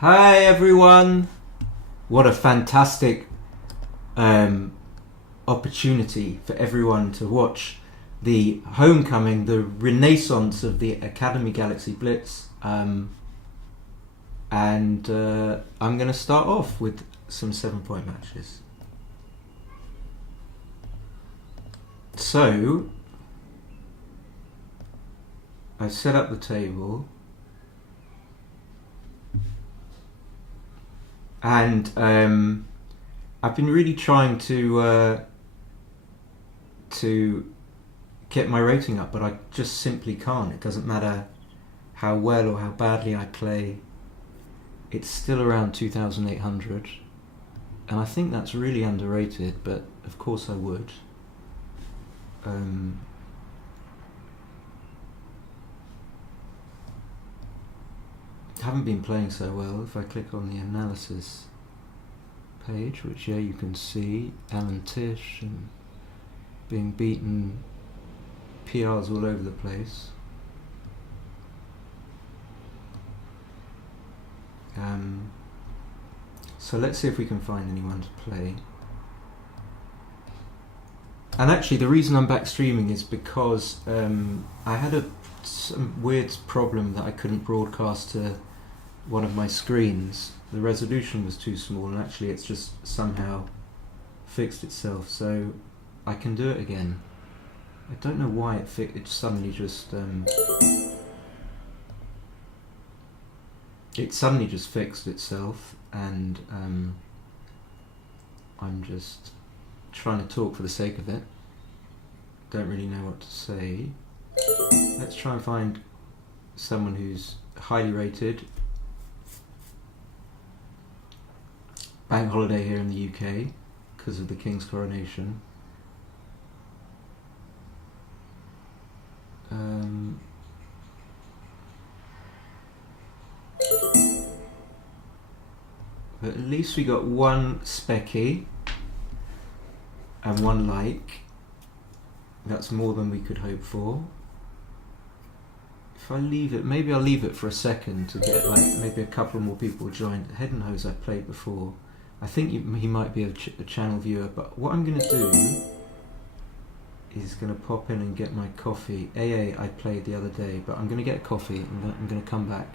Hi everyone! What a fantastic opportunity for everyone to watch the homecoming, the renaissance of the Academy Galaxy Blitz. And I'm going to start off with some 7-point matches. So, I've set up the table. And I've been really trying to get my rating up, but I just simply can't. It doesn't matter how well or how badly I play. It's still around 2,800, and I think that's really underrated. But of course, I would. Haven't been playing so well. If I click on the analysis page, which you can see Alan Tish and being beaten, PRs all over the place. So let's see if we can find anyone to play. And actually, the reason I'm back streaming is because I had some weird problem that I couldn't broadcast to one of my screens. The resolution was too small, and actually it's just somehow fixed itself, so I can do it again. I don't know why it suddenly just it suddenly just fixed itself, and I'm just trying to talk for the sake of it. Don't really know what to say. Let's try and find someone who's highly rated. Bank holiday here in the UK because of the King's coronation. But at least we got one specky and one like. That's more than we could hope for. If I leave it, maybe I'll leave it for a second to get maybe a couple more people joined. Head and Hose I've played before. I think he might be a channel viewer, but what I'm going to do is going to pop in and get my coffee. AA I played the other day, but I'm going to get a coffee and I'm going to come back.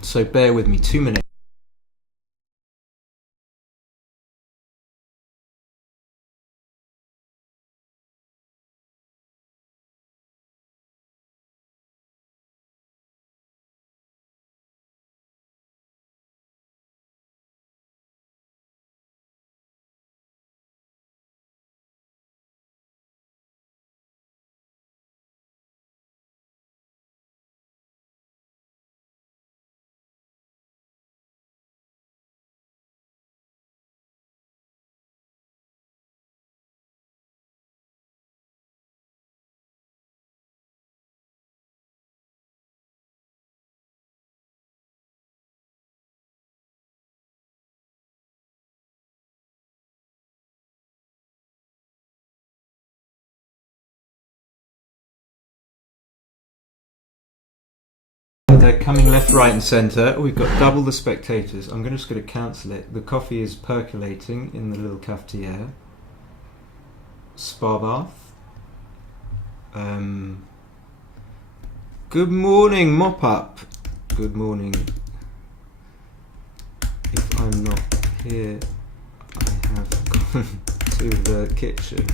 So bear with me 2 minutes. They're coming left, right and centre. We've got double the spectators. I'm just going to cancel it. The coffee is percolating in the little cafetiere. Spa bath. Good morning, Mop Up. Good morning. If I'm not here, I have gone to the kitchen.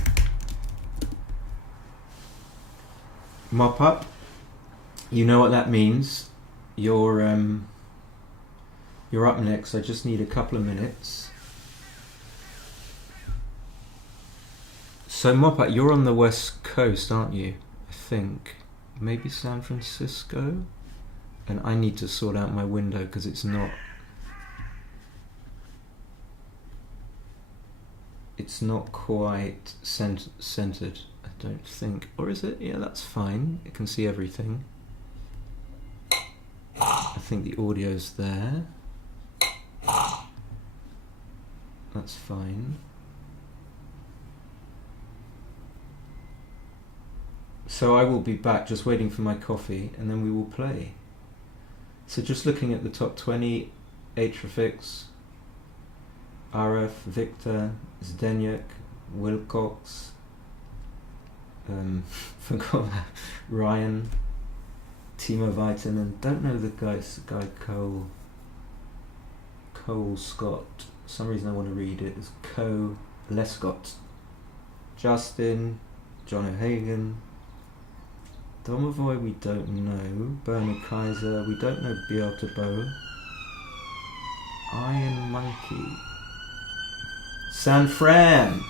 Mop Up. You know what that means. You're up next. I just need a couple of minutes. So Mop Up, you're on the West Coast, aren't you? I think maybe San Francisco. And I need to sort out my window because it's not quite centered. I don't think, or is it? Yeah, that's fine. I can see everything. I think the audio's there. That's fine. So I will be back, just waiting for my coffee, and then we will play. So just looking at the top 20, Atrafix, RF, Victor, Zdenyuk, Wilcox, forgot about Ryan, Timo Vitamin, don't know the guy Cole Scott. For some reason I want to read it. It's Cole Lescott. Justin, John O'Hagan, Domovoy we don't know, Bernard Kaiser, we don't know Beata Bo, Iron Monkey, San Fran,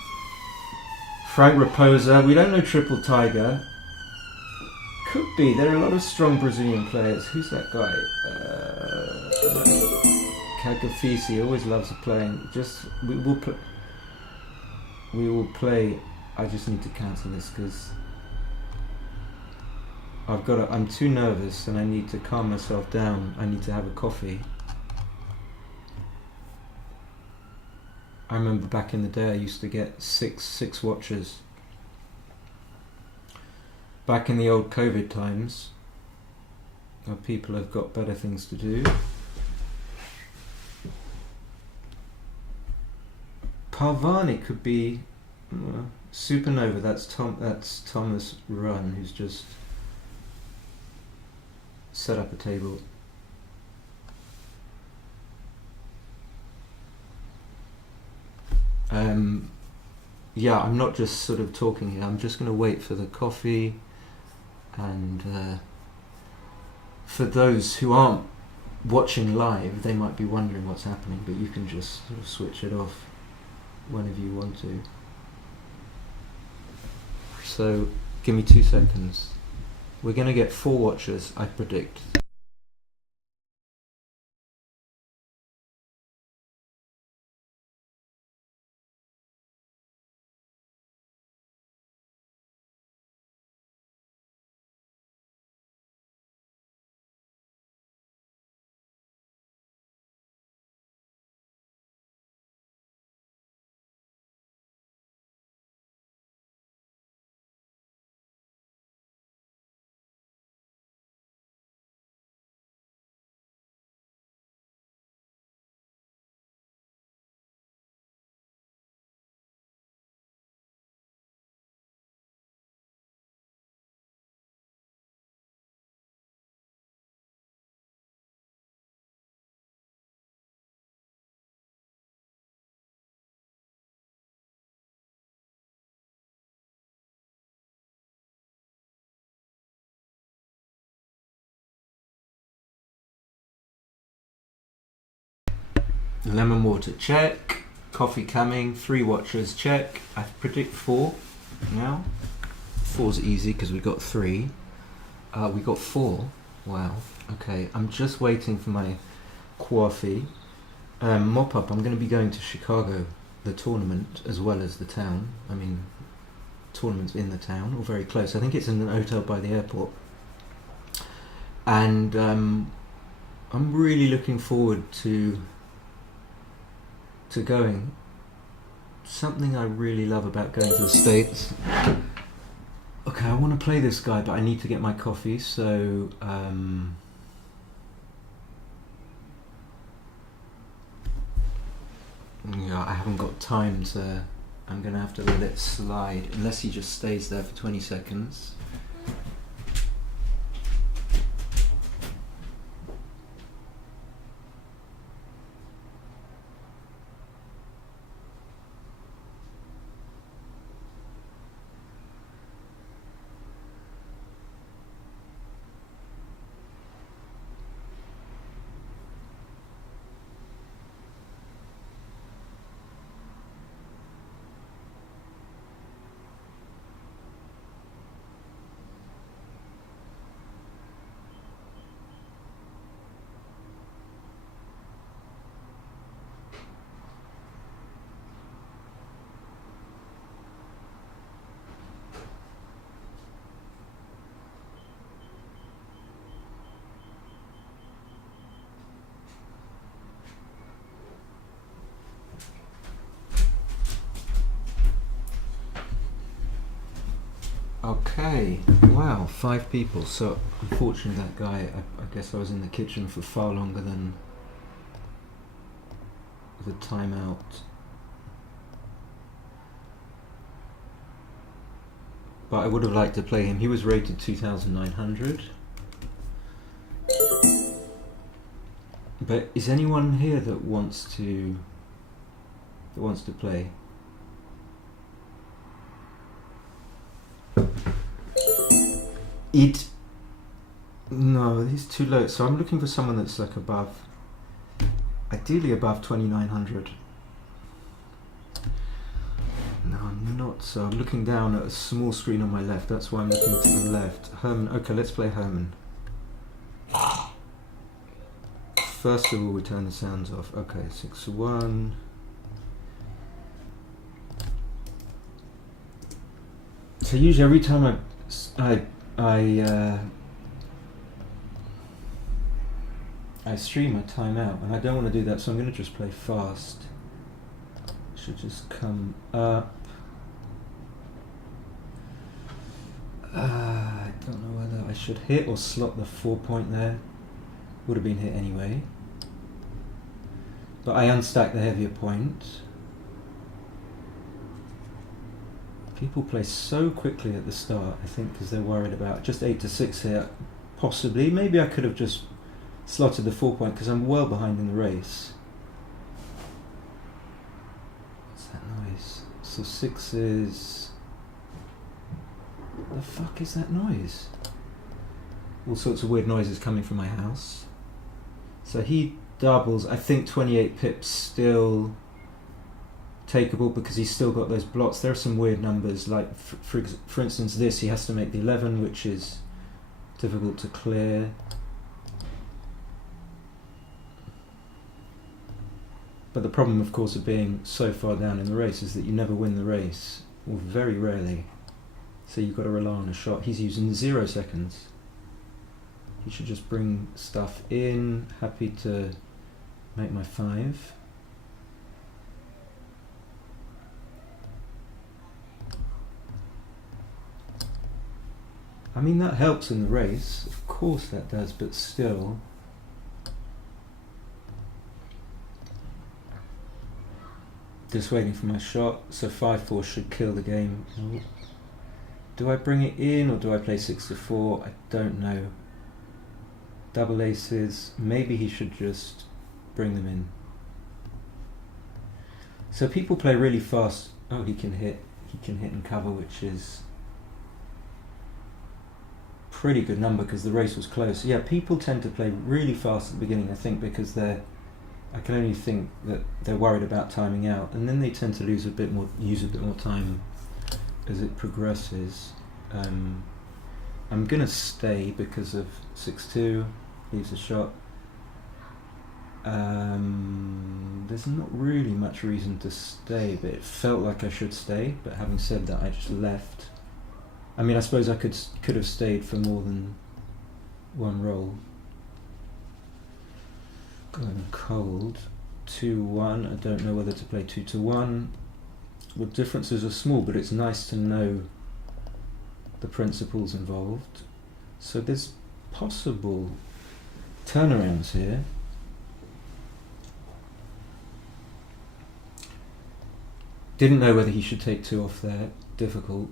Frank Raposa, we don't know Triple Tiger, could be, there are a lot of strong Brazilian players. Who's that guy? Kagafisi always loves playing. We will play. I just need to cancel this because I'm too nervous and I need to calm myself down. I need to have a coffee. I remember back in the day I used to get six watches. Back in the old COVID times, people have got better things to do. Parvani could be Supernova. That's Thomas Runn, who's just set up a table. Yeah, I'm not just sort of talking here. I'm just going to wait for the coffee. And for those who aren't watching live, they might be wondering what's happening, but you can just sort of switch it off whenever you want to. So give me 2 seconds. We're going to get 4 watchers, I predict. Lemon water, check. Coffee coming. 3 watchers, check. I predict 4 now. 4's easy because we got 3. We got 4. Wow. Okay, I'm just waiting for my coffee. Mop up, I'm going to be going to Chicago, the tournament, as well as the town. I mean, tournament's in the town, or very close. I think it's in an hotel by the airport. And I'm really looking forward to going. Something I really love about going to the States. Okay, I want to play this guy, but I need to get my coffee, so yeah, I haven't got time to. I'm gonna have to let it slide unless he just stays there for 20 seconds. Okay, wow, 5 people. So unfortunately that guy, I guess I was in the kitchen for far longer than the timeout. But I would have liked to play him. He was rated 2,900. But is anyone here that wants to play? No, he's too low. So I'm looking for someone that's like above, ideally above 2,900. No, I'm not. So I'm looking down at a small screen on my left. That's why I'm looking to the left. Herman. Okay, let's play Herman. First of all, we turn the sounds off. Okay, 6-1. So usually every time I stream, I time out, and I don't want to do that, so I'm going to just play fast. Should just come up. I don't know whether I should hit or slot the 4-point there. Would have been hit anyway. But I unstack the heavier point. People play so quickly at the start, I think, because they're worried about just 8-6 here. Possibly. Maybe I could have just slotted the 4-point because I'm well behind in the race. What's that noise? So 6 is... What the fuck is that noise? All sorts of weird noises coming from my house. So he doubles. I think 28 pips still takeable because he's still got those blots. There are some weird numbers, like for instance this, he has to make the 11, which is difficult to clear. But the problem, of course, of being so far down in the race is that you never win the race, or very rarely. So you've got to rely on a shot. He's using 0 seconds. He should just bring stuff in. Happy to make my 5. I mean, that helps in the race. Of course that does, but still. Just waiting for my shot. So 5-4 should kill the game. Do I bring it in or do I play 6-4? I don't know. Double aces. Maybe he should just bring them in. So people play really fast. Oh, he can hit. He can hit and cover, which is pretty good number because the race was close. Yeah, people tend to play really fast at the beginning, I think, because I can only think that they're worried about timing out, and then they tend to use a bit more time as it progresses. I'm gonna stay because of 6-2, leaves a shot. There's not really much reason to stay, but it felt like I should stay, but having said that, I just left. I mean, I suppose I could have stayed for more than one roll. Going cold. 2-1. I don't know whether to play 2-1. The differences are small, but it's nice to know the principles involved. So there's possible turnarounds here. Didn't know whether he should take 2 off there. Difficult.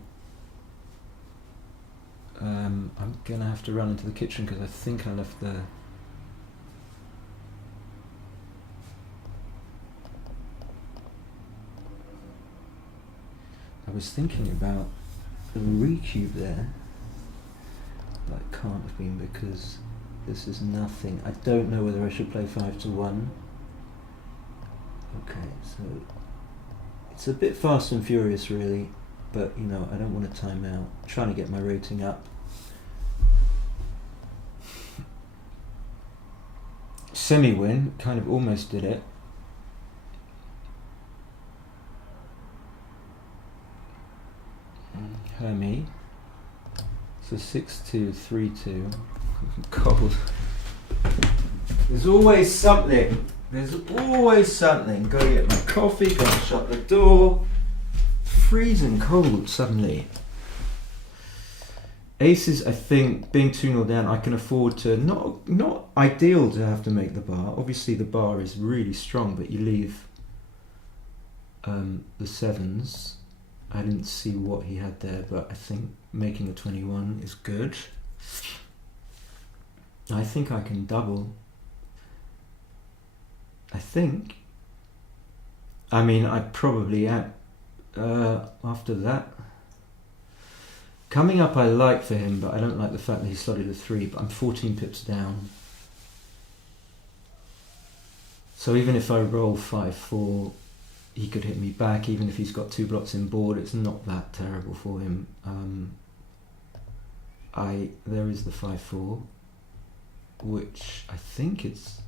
I'm gonna have to run into the kitchen because I think I left the... I was thinking about a recube there, but it can't have been because this is nothing. I don't know whether I should play 5-1. Okay, so it's a bit fast and furious really, but you know, I don't want to time out. I'm trying to get my rating up. Semi-win, kind of almost did it. Hermie. So 6-2, 3-2. Cold. There's always something. There's always something. Go get my coffee, go and shut the door. Freezing cold suddenly. Aces, I think, being 2-0 down, I can afford to, not ideal to have to make the bar. Obviously the bar is really strong, but you leave the sevens. I didn't see what he had there, but I think making a 21 is good. I think I can double. I think. I mean, I probably am. After that. Coming up I like for him, but I don't like the fact that he slotted a 3, but I'm 14 pips down. So even if I roll 5-4, he could hit me back. Even if he's got 2 blocks in board, it's not that terrible for him. There is the 5-4, which I think it's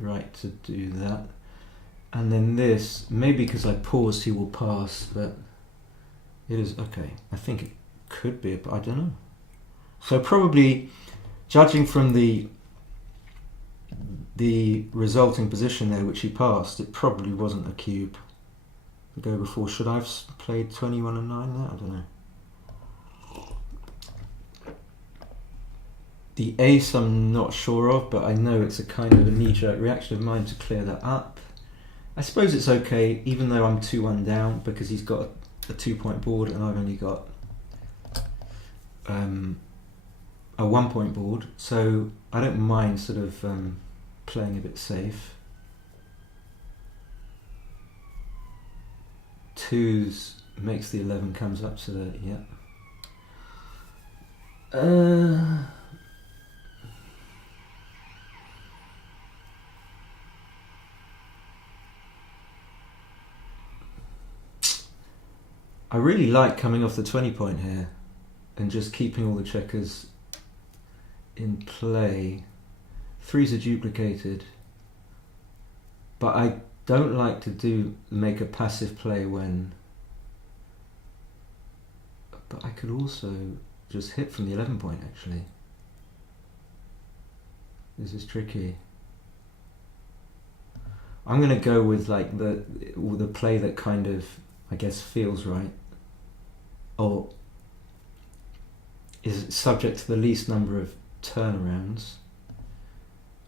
right to do that. And then this, maybe because I paused he will pass, but it is okay. I think it could be, but I don't know. So probably, judging from the resulting position there, which he passed, it probably wasn't a cube. The go before, should I have played 21 and 9 there? I don't know. The ace I'm not sure of, but I know it's a kind of a knee-jerk reaction of mine to clear that up. I suppose it's okay, even though I'm 2-1 down, because he's got a 2-point board and I've only got a 1-point board, so I don't mind sort of playing a bit safe. 2s makes the 11, comes up to the, yeah. I really like coming off the 20-point here and just keeping all the checkers in play. 3s are duplicated, but I don't like to make a passive play when, but I could also just hit from the 11-point actually. This is tricky. I'm going to go with like the play that kind of, I guess, feels right, or is subject to the least number of turnarounds.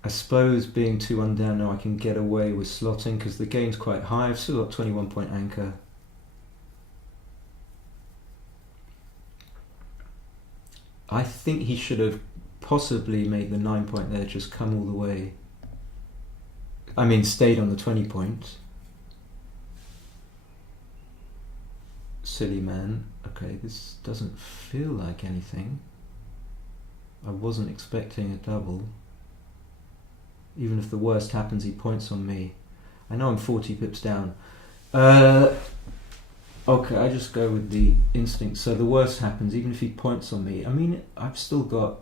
I suppose being 2-1 down now I can get away with slotting because the game's quite high. I've still got 21-point anchor. I think he should have possibly made the 9-point there, just come all the way. I mean, stayed on the 20-point. Silly man. Okay, this doesn't feel like anything. I wasn't expecting a double. Even if the worst happens, he points on me. I know I'm 40 pips down. Okay, I just go with the instinct. So the worst happens, even if he points on me. I mean, I've still got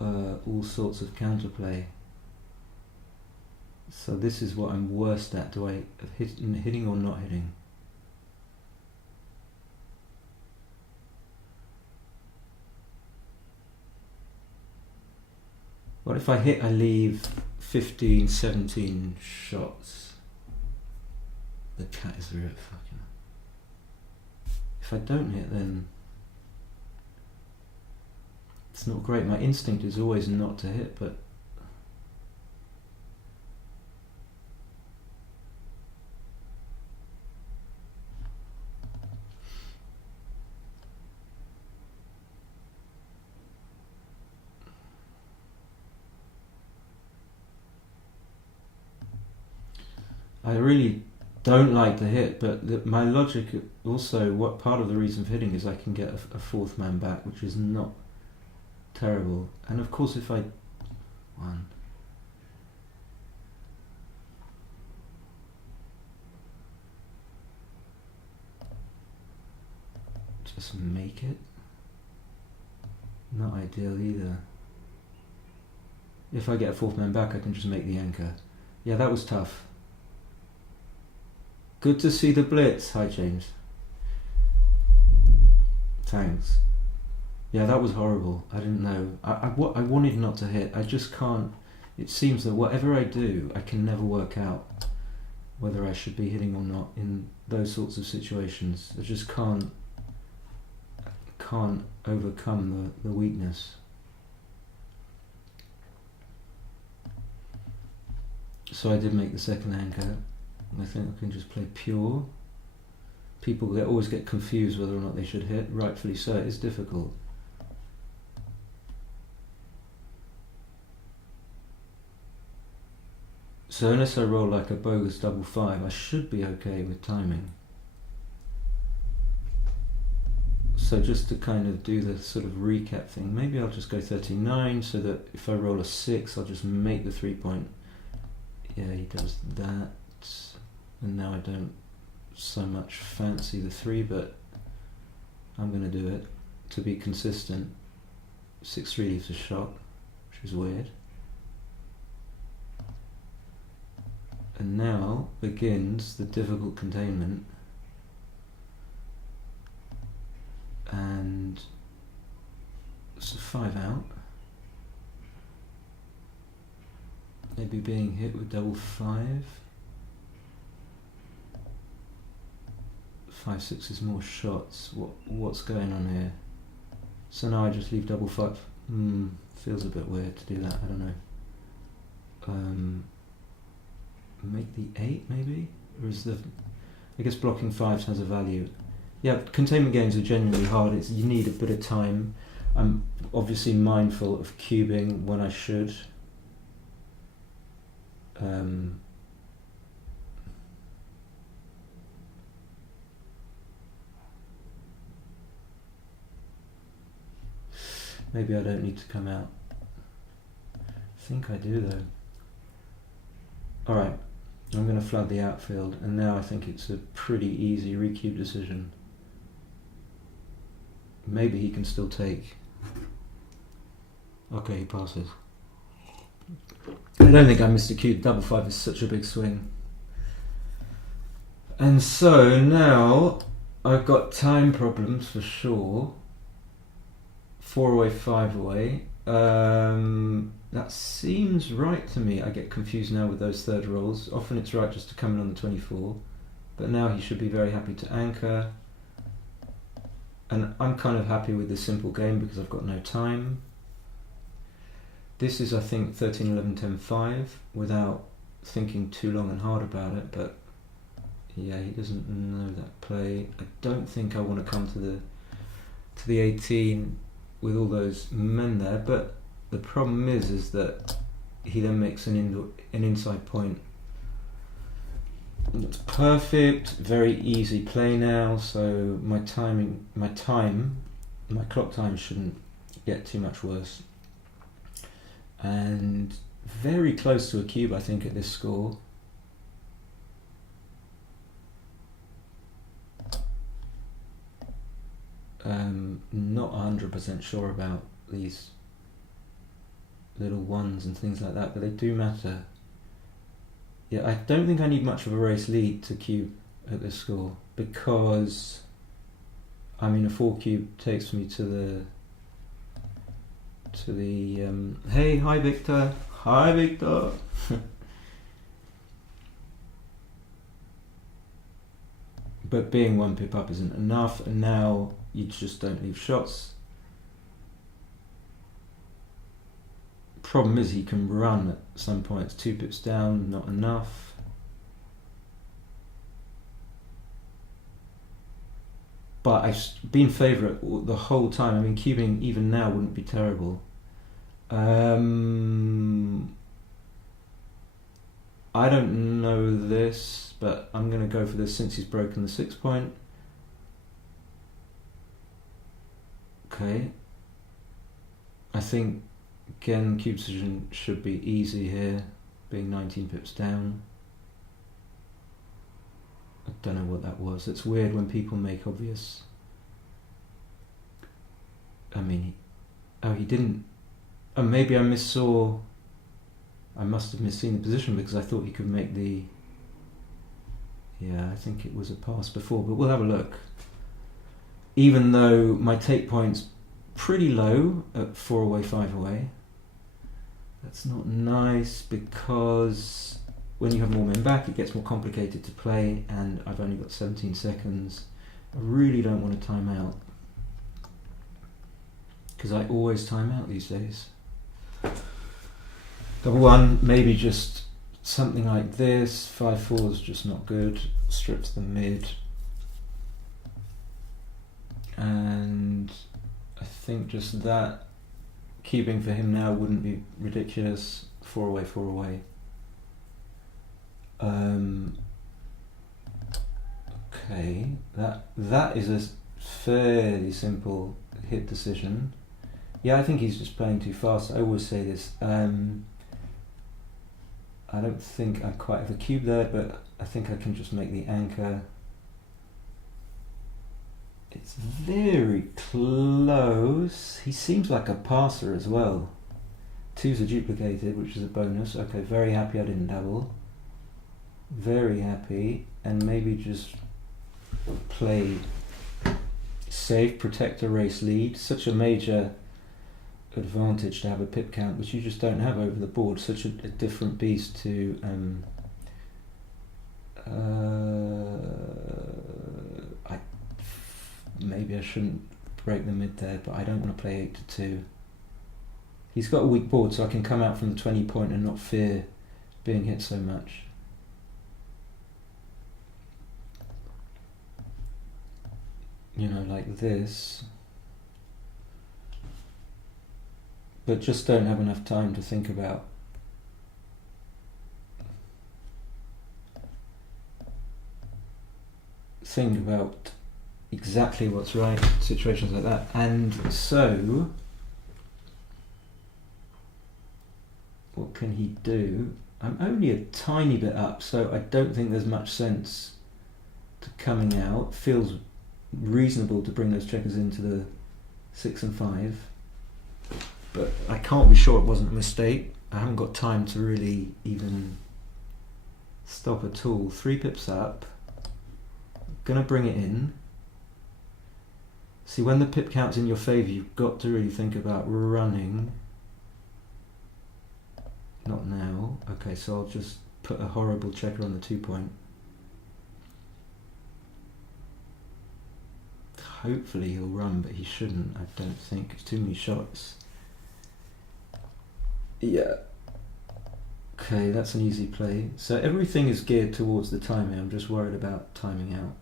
all sorts of counterplay. So this is what I'm worst at. Do I hitting or not hitting? What if I hit, I leave 15, 17 shots? The cat is real fucking... If I don't hit, then it's not great. My instinct is always not to hit, but I really don't like to hit, but my logic also, what part of the reason for hitting is I can get a 4th man back, which is not terrible. And of course if I... One. Just make it. Not ideal either. If I get a 4th man back, I can just make the anchor. Yeah, that was tough. Good to see the blitz. Hi, James. Thanks. Yeah, that was horrible. I didn't know. I wanted not to hit. I just can't. It seems that whatever I do, I can never work out whether I should be hitting or not in those sorts of situations. I just can't can't overcome the weakness. So I did make the second anchor. I think I can just play pure. People always get confused whether or not they should hit, rightfully so, it is difficult. So unless I roll like a bogus double 5, I should be okay with timing. So just to kind of do the sort of recap thing, maybe I'll just go 39 so that if I roll a 6, I'll just make the 3 point. Yeah, he does that. And now I don't so much fancy the 3, but I'm going to do it to be consistent. 6-3 leaves a shot, which is weird. And now begins the difficult containment. And it's a 5 out. Maybe being hit with double 5. 5-6 is more shots. What's going on here? So now I just leave double 5. Feels a bit weird to do that. I don't know. Make the 8 maybe, or is the? I guess blocking 5s has a value. Yeah, containment games are genuinely hard. You need a bit of time. I'm obviously mindful of cubing when I should. Maybe I don't need to come out. I think I do though. Alright, I'm going to flood the outfield, and now I think it's a pretty easy recube decision. Maybe he can still take. Okay, he passes. I don't think I missed a cube. Double 5 is such a big swing. And so now I've got time problems for sure. 4 away, 5 away. That seems right to me. I get confused now with those third rolls. Often it's right just to come in on the 24, but now he should be very happy to anchor. And I'm kind of happy with this simple game because I've got no time. This is, I think, 13, 11, 10, 5 without thinking too long and hard about it, but yeah, he doesn't know that play. I don't think I want to come to the 18 with all those men there, but the problem is that he then makes an inside point. That's perfect, very easy play now, so my clock time shouldn't get too much worse. And very close to a cube, I think, at this score. Not 100% sure about these little ones and things like that, but they do matter. Yeah, I don't think I need much of a race lead to cube at this score, because I mean a 4 cube takes me to the hey, hi Victor, but being 1 pip up isn't enough, and now you just don't leave shots. Problem is he can run at some points. 2 pips down, not enough. But I've been favourite the whole time. I mean, cubing even now wouldn't be terrible. I don't know this, but I'm going to go for this since he's broken the 6 point. Okay. I think again cube decision should be easy here, being 19 pips down. I don't know what that was. It's weird when people make obvious. I mean, oh, he didn't. Oh, maybe I missaw. I must have misseen the position because I thought he could make the. Yeah, I think it was a pass before, but we'll have a look. Even though my take point's pretty low at 4 away, 5 away, that's not nice because when you have more men back, it gets more complicated to play, and I've only got 17 seconds. I really don't want to time out. because I always time out these days. Double one, maybe just something like this. 5-4 is just not good. Strip to the mid. And I think just that cubing for him now wouldn't be ridiculous. 4 away, 4 away. Okay, that is a fairly simple hit decision. Yeah, I think he's just playing too fast. I always say this. I don't think I quite have a cube there, but I think I can just make the anchor. It's very close. He seems like a passer as well. 2s are duplicated, which is a bonus. Okay, very happy I didn't double. Very happy, and maybe just play safe, protect a race lead. Such a major advantage to have a pip count, which you just don't have over the board. Such a different beast to maybe I shouldn't break the mid there, but I don't want to play 8-2. He's got a weak board, so I can come out from the 20 point and not fear being hit so much. You know, like this. But just don't have enough time to think about exactly what's right, situations like that. And so what can he do? I'm only a tiny bit up, so I don't think there's much sense to coming out. Feels reasonable to bring those checkers into the 6 and 5, but I can't be sure it wasn't a mistake. I haven't got time to really even stop at all. 3 pips up, gonna bring it in. See, when the pip count's in your favour, you've got to really think about running. Not now. Okay, so I'll just put a horrible checker on the 2 point. Hopefully he'll run, but he shouldn't, I don't think. It's too many shots. Yeah. Okay, that's an easy play. So everything is geared towards the timing. I'm just worried about timing out.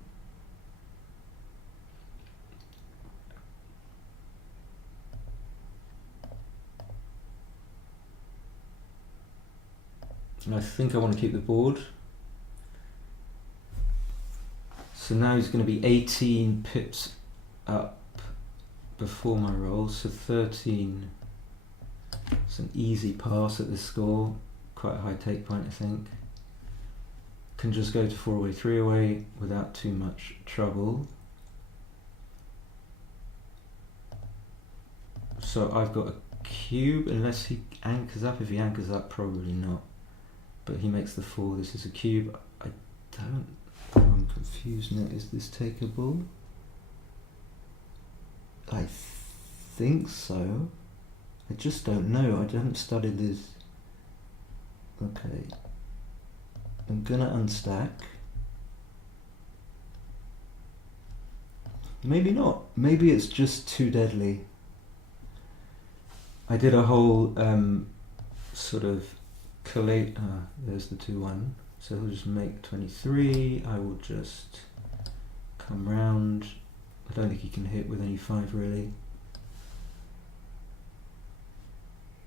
And I think I want to keep the board. So now he's going to be 18 pips up before my roll, so 13. It's an easy pass at this score, quite a high take point I think. Can just go to 4 away, 3 away without too much trouble. So I've got a cube, unless he anchors up. If he anchors up, probably not. But he makes the 4, this is a cube. I'm confused now, is this takeable? I think so. I just don't know, I haven't studied this. Okay. I'm gonna unstack. Maybe not, maybe it's just too deadly. I did a whole sort of collate, there's the 2-1. So he'll just make 23, I will just come round. I don't think he can hit with any 5 really.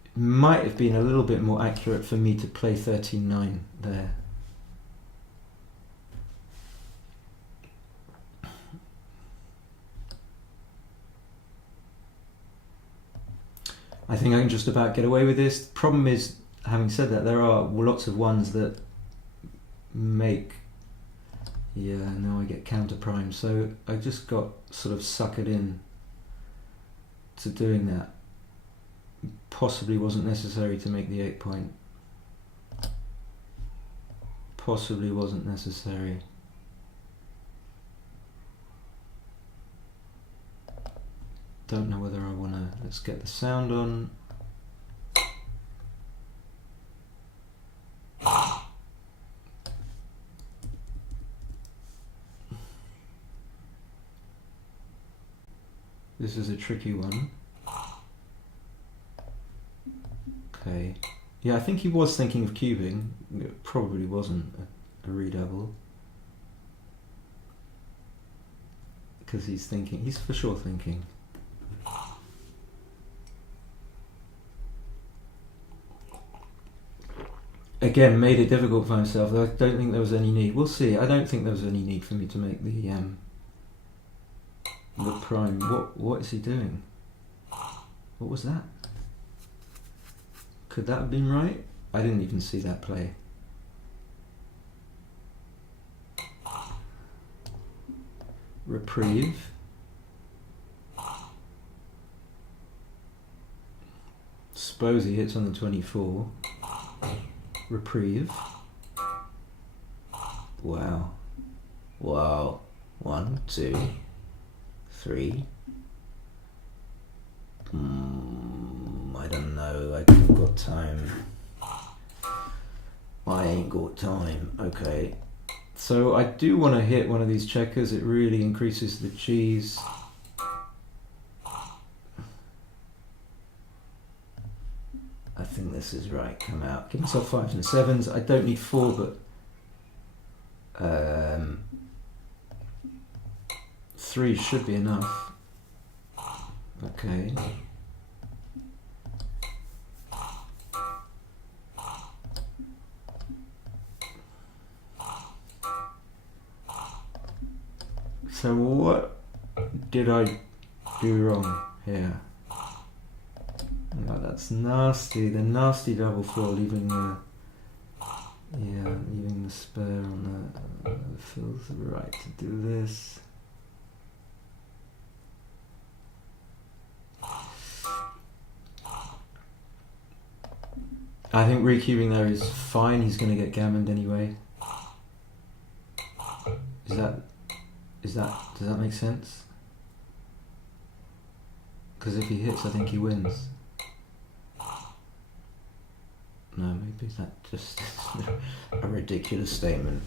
It might have been a little bit more accurate for me to play 13-9 there. I think I can just about get away with this. The problem is, having said that, there are lots of ones that make, yeah, now I get counter prime, so I just got sort of suckered in to doing that. Possibly wasn't necessary to make the 8 point. Possibly wasn't necessary. Don't know whether I want to, let's get the sound on. This is a tricky one. Okay. Yeah, I think he was thinking of cubing. It probably wasn't a redouble. Because he's for sure thinking. Again, made it difficult for himself. I don't think there was any need. We'll see. I don't think there was any need for me to make the prime. What is he doing? What was that? Could that have been right? I didn't even see that play. Reprieve. Suppose he hits on the 24. Reprieve. Wow. Wow. 1, 2, 3. I don't know. I ain't got time. I ain't got time. Okay. So I do want to hit one of these checkers. It really increases the cheese. I think this is right. Come out. Give myself 5s and 7s. I don't need 4, but 3 should be enough. Okay. So what did I do wrong here? Oh, that's nasty. The nasty double four, leaving the leaving the spare on the feels right to do this. I think recubing there is fine. He's going to get gammoned anyway. Does that make sense? Because if he hits, I think he wins. No, maybe that just a ridiculous statement.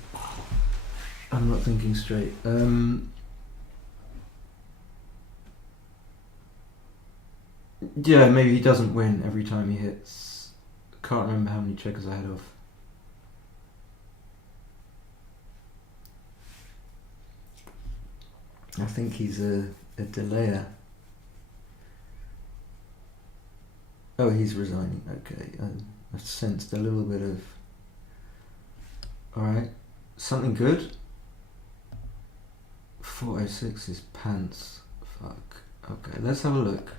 I'm not thinking straight. Yeah, maybe he doesn't win every time he hits. Can't remember how many checkers I had off. I think he's a delayer. Oh, he's resigning. Okay, I've sensed a little bit of... Alright, something good? 406 is pants. Fuck. Okay, let's have a look.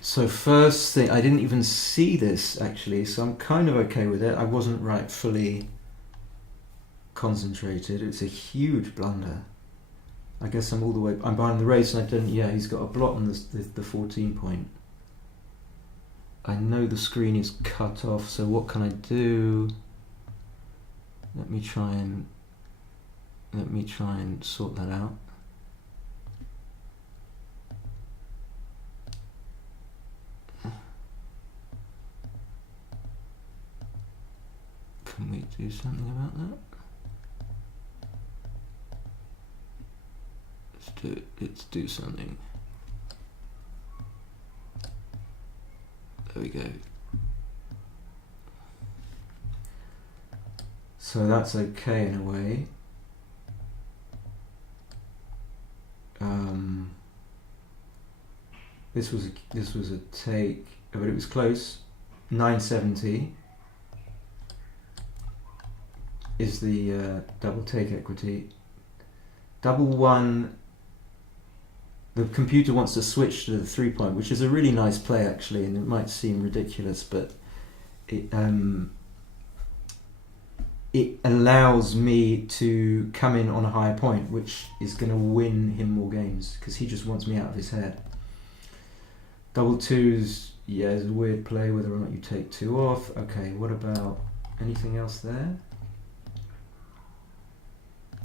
So first thing, I didn't even see this actually, so I'm kind of okay with it. I wasn't rightfully concentrated. It's a huge blunder. I guess I'm behind the race and I didn't, yeah, he's got a blot on the 14 point. I know the screen is cut off, so what can I do? Let me try and sort that out. Can we do something about that? Let's do something. There we go. So that's okay in a way. This was a take, but it was close. 970 is the double take equity. Double one. The computer wants to switch to the 3 point, which is a really nice play actually, and it might seem ridiculous, but it allows me to come in on a higher point, which is going to win him more games because he just wants me out of his head. Double twos, yeah, is a weird play, whether or not you take 2 off. Okay, what about anything else there?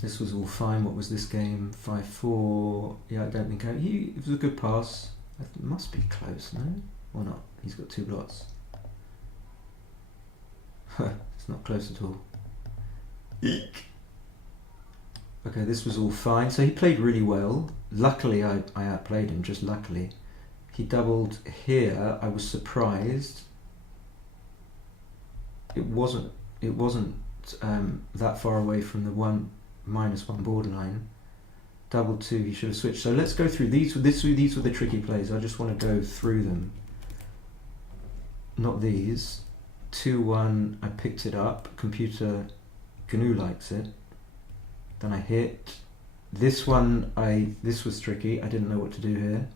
This was all fine. What was this game? 5-4. Yeah, I don't think it was a good pass. It must be close, no? Or not? He's got 2 blots. It's not close at all. Eek. Okay, this was all fine. So he played really well. Luckily, I outplayed him, just luckily. He doubled here. I was surprised. It wasn't that far away from the -1 borderline. Double 2, he should have switched. So let's go through these. These were the tricky plays. I just want to go through them. Not these. 2-1, I picked it up. Computer GNU likes it. Then I hit. This one, this was tricky. I didn't know what to do here.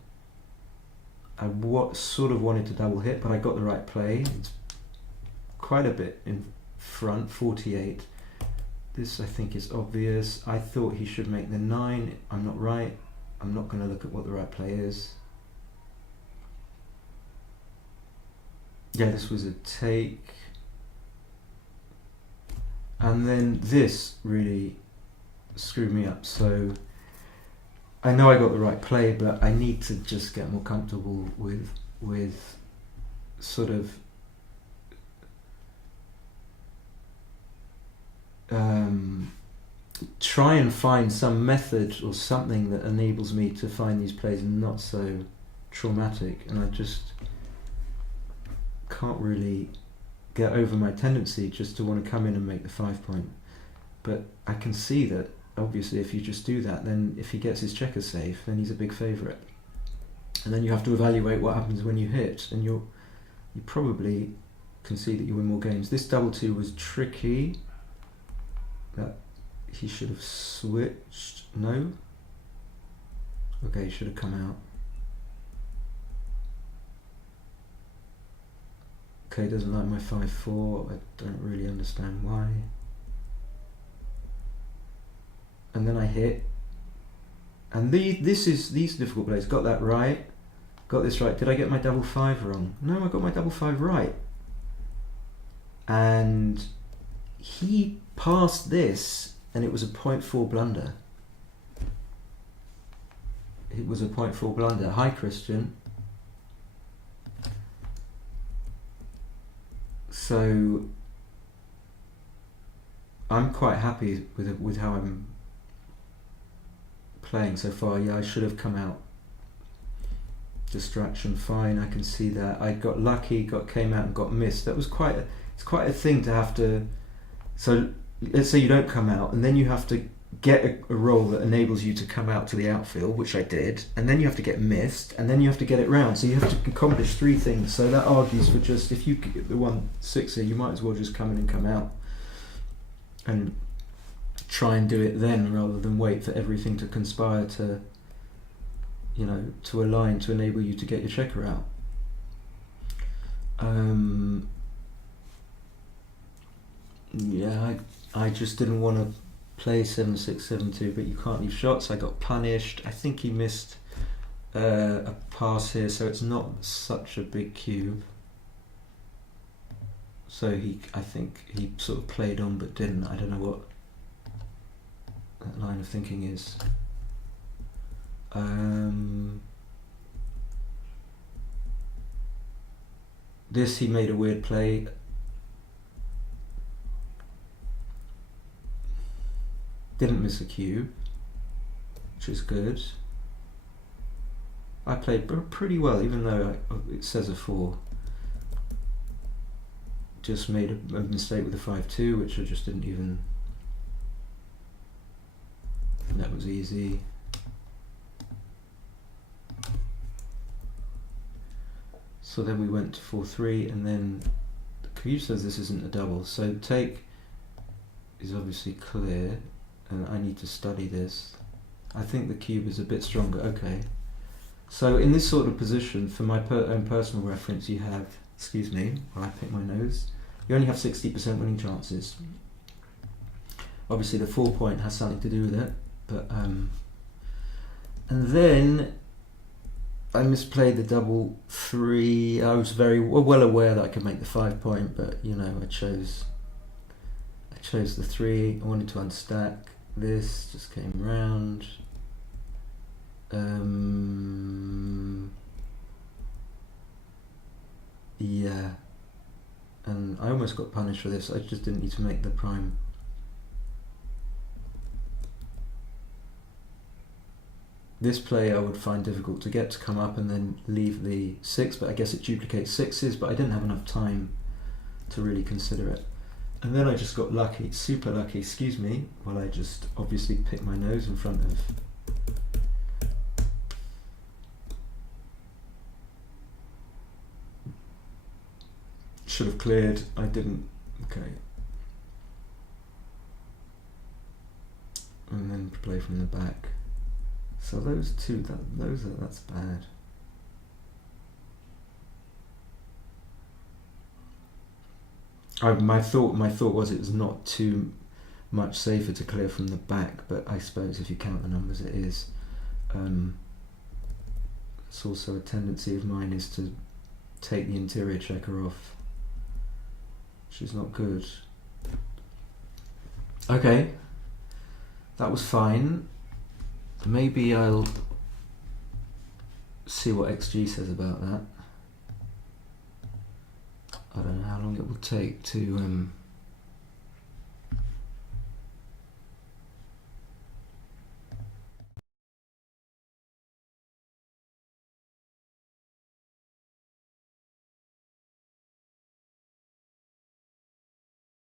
I sort of wanted to double hit, but I got the right play. It's quite a bit in front, 48. This I think is obvious. I thought he should make the 9. I'm not right. I'm not going to look at what the right play is. Yeah, this was a take. And then this really screwed me up. So I know I got the right play, but I need to just get more comfortable with sort of try and find some method or something that enables me to find these plays not so traumatic, and I just can't really get over my tendency just to want to come in and make the 5 point. But I can see that obviously if you just do that, then if he gets his checker safe, then he's a big favourite. And then you have to evaluate what happens when you hit, and you probably can see that you win more games. This double 2 was tricky. That he should have switched. No? Okay, he should have come out. Okay, doesn't like my 5-4. I don't really understand why. And then I hit. And these difficult plays. Got that right. Got this right. Did I get my double 5 wrong? No, I got my double 5 right. And he passed this, and it was a 0.4 blunder. It was a 0.4 blunder. Hi, Christian. So I'm quite happy with how I'm playing so far. Yeah, I should have come out. Distraction, fine. I can see that. I got lucky. Came out and got missed. That was it's quite a thing to have to. So let's say you don't come out, and then you have to get a roll that enables you to come out to the outfield, which I did, and then you have to get missed, and then you have to get it round. So you have to accomplish 3 things. So that argues for just, if you get the 1-6er, you might as well just come in and come out and try and do it then, rather than wait for everything to conspire to, to align to enable you to get your checker out. Yeah, I just didn't want to play 7-6, 7-2, but you can't leave shots. I got punished. I think he missed a pass here, so it's not such a big cube. So I think he sort of played on but didn't. I don't know what that line of thinking is. This, he made a weird play. Didn't miss a cube, which is good. I played pretty well, even though it says a 4. Just made a mistake with the 5-2, which I just didn't even. That was easy. So then we went to 4-3, and then the computer says this isn't a double. So take is obviously clear. And I need to study this. I think the cube is a bit stronger. Okay. So in this sort of position, for my own personal reference, you have, excuse me, while I pick my nose, you only have 60% winning chances. Obviously the 4 point has something to do with it, but and then I misplayed the double 3. I was very well aware that I could make the 5 point, but I chose the 3. I wanted to unstack. This just came round. Yeah, and I almost got punished for this. I just didn't need to make the prime. this play I would find difficult to get to come up and then leave the 6, but I guess it duplicates 6s, but I didn't have enough time to really consider it. And then I just got lucky, super lucky, excuse me, while I just obviously picked my nose in front of... Should have cleared, I didn't, okay. And then play from the back. So those two, that's bad. My thought was it was not too much safer to clear from the back, but I suppose if you count the numbers, it is. It's also a tendency of mine is to take the interior checker off, which is not good. Okay, that was fine. Maybe I'll see what XG says about that. I don't know how long it will take to in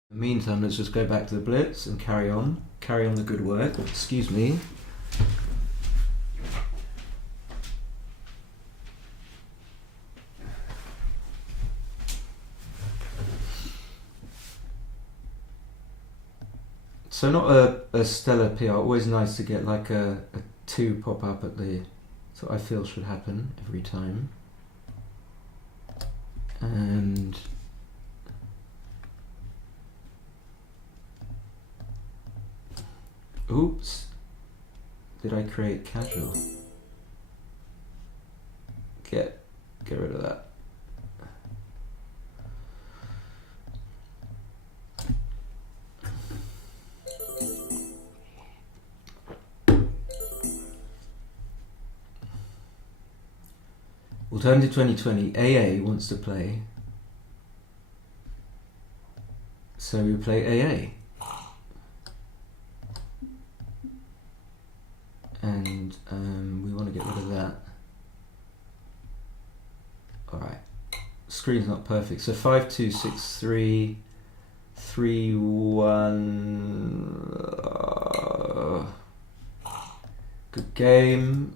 the meantime, let's just go back to the blitz and carry on the good work. Excuse me. So not a stellar PR, always nice to get like a 2 pop up at the, so I feel should happen every time. And oops, did I create casual? Get rid of that. Alternative 2020, AA wants to play, so we play AA. And we want to get rid of that. Alright, screen's not perfect, so 5, 2, 6, 3, 3, 1, good game.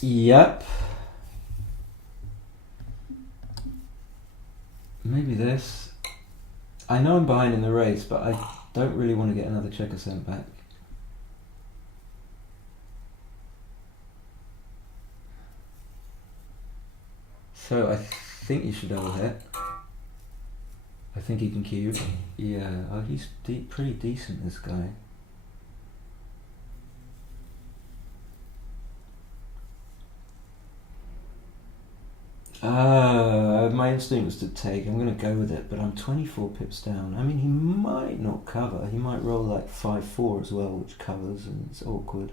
Yep. Maybe this. I know I'm behind in the race, but I don't really want to get another checker sent back. So I think you should double hit. I think he can cube. Yeah, oh, he's pretty decent, this guy. My instinct was to take. I'm going to go with it, but I'm 24 pips down. I mean, he might not cover. He might roll like 5-4 as well, which covers, and it's awkward.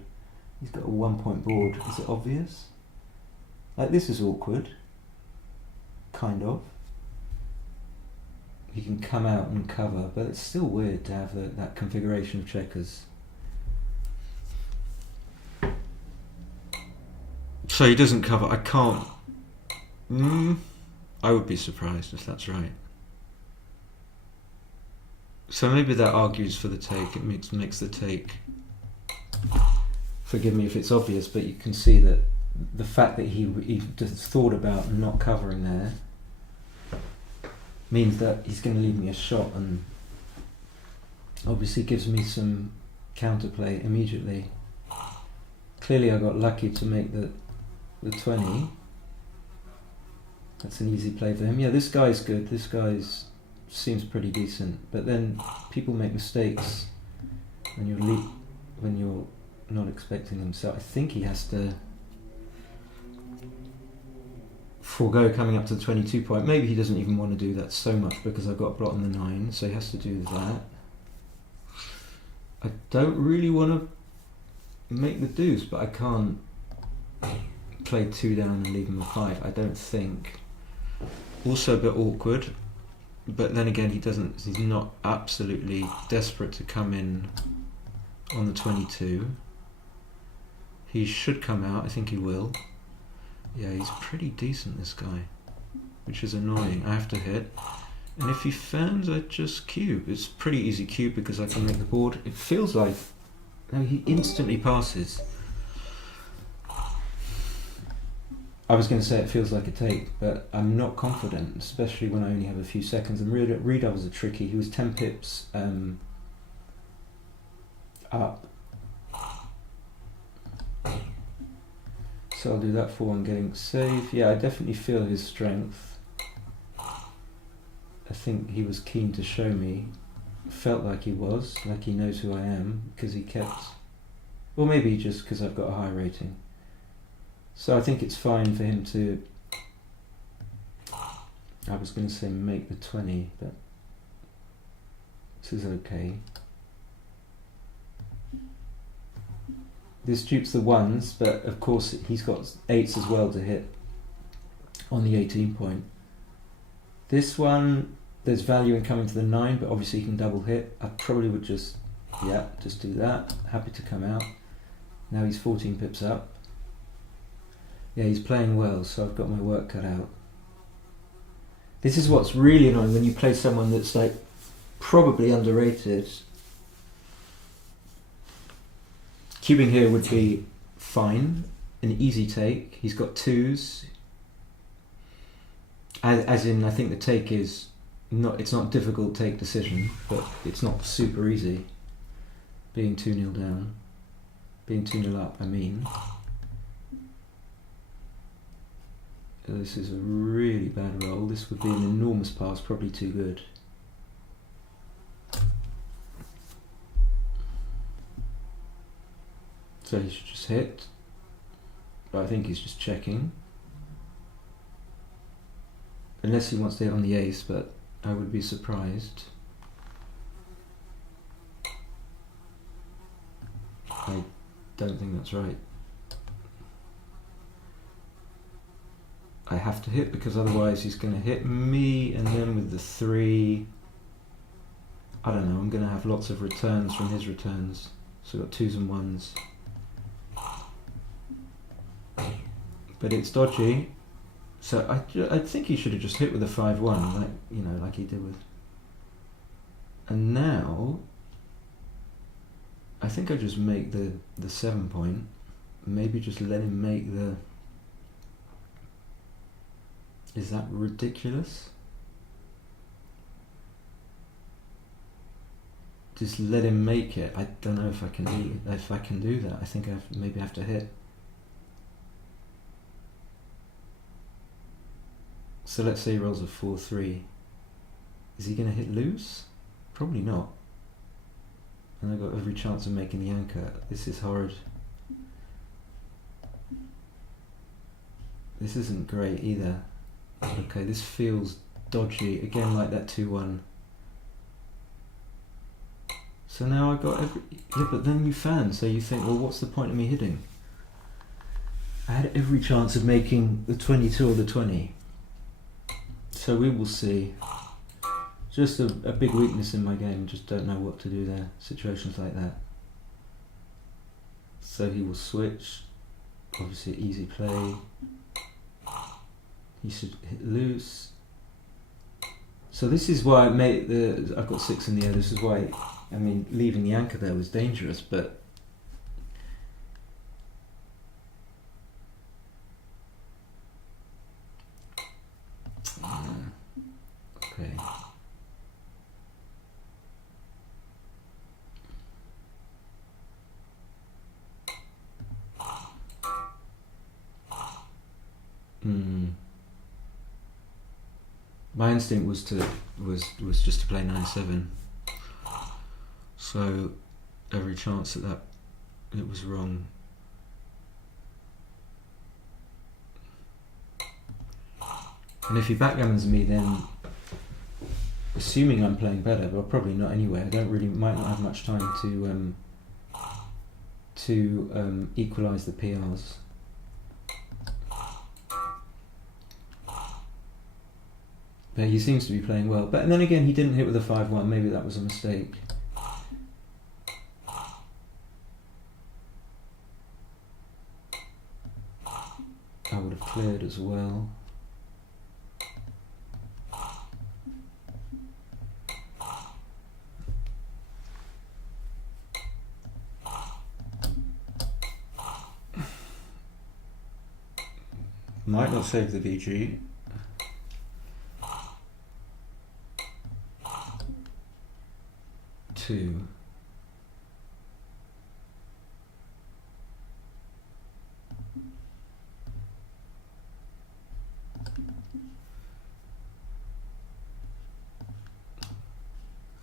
He's got a 1-point board. Is it obvious? Like, this is awkward. Kind of. He can come out and cover, but it's still weird to have that configuration of checkers. So he doesn't cover. I can't. I would be surprised if that's right. So maybe that argues for the take. It makes the take. Forgive me if it's obvious, but you can see that the fact that he just thought about not covering there means that he's going to leave me a shot, and obviously gives me some counterplay immediately. Clearly I got lucky to make the 20. That's an easy play for him. Yeah, this guy's good. This guy's seems pretty decent. But then people make mistakes when you're not expecting them. So I think he has to forego coming up to the 22 point. Maybe he doesn't even want to do that so much because I've got a blot on the 9, so he has to do that. I don't really want to make the deuce, but I can't play 2 down and leave him a 5. I don't think. Also a bit awkward. but then again, he's not absolutely desperate to come in on the 22. He should come out, I think he will. Yeah, he's pretty decent, this guy, which is annoying. I have to hit. And if he fans, I just cube. It's pretty easy cube because I can make the board. It feels like, no, he instantly passes. I was going to say it feels like a take, but I'm not confident, especially when I only have a few seconds. And redoubles are tricky. He was 10 pips up. So I'll do that for one, getting save. Yeah, I definitely feel his strength. I think he was keen to show me. Felt like he was, like he knows who I am, because he kept... Or maybe just because I've got a high rating. So I think it's fine for him to... I was going to say make the 20, but this is okay. This dupes the ones, but of course he's got 8s as well to hit on the 18 point. This one, there's value in coming to the 9, but obviously you can double hit. I probably would just do that. Happy to come out. Now he's 14 pips up. Yeah, he's playing well, so I've got my work cut out. This is what's really annoying when you play someone that's like probably underrated. Cubing here would be fine, an easy take. He's got 2s. As in, I think the take is not, it's not difficult take decision, but it's not super easy. Being 2-0 down. Being 2-0 up, I mean. This is a really bad roll. This would be an enormous pass, probably too good. So he should just hit. But I think he's just checking. Unless he wants to hit on the ace, but I would be surprised. I don't think that's right. I have to hit because otherwise he's going to hit me, and then with the 3, I don't know, I'm going to have lots of returns from his returns. So I've got 2s and 1s. But it's dodgy. So I think he should have just hit with a 5-1, like, you know, like he did with... And now, I think I just make the 7 point. Maybe just let him make the... Is that ridiculous? Just let him make it. I don't know if I can do that. I think maybe have to hit. So let's say he rolls a 4-3. Is he going to hit loose? Probably not. And I've got every chance of making the anchor. This is horrid. This isn't great either. Okay, this feels dodgy. Again, like that 2-1. So now I got every... Yeah, but then you fan, so you think, well, what's the point of me hitting? I had every chance of making the 22 or the 20. So we will see. Just a big weakness in my game. Just don't know what to do there. Situations like that. So he will switch. Obviously easy play. He should hit loose. So this is why I made the... I've got 6 in the air. This is why... I mean, leaving the anchor there was dangerous, but... Okay. My instinct was just to play 9-7. So every chance that it was wrong. And if he backgammons me, then assuming I'm playing better, but probably not anyway. I might not have much time to equalise the PRs. But he seems to be playing well. But and then again, he didn't hit with a 5-1. Maybe that was a mistake. I would have cleared as well. Might not save the BG. Two.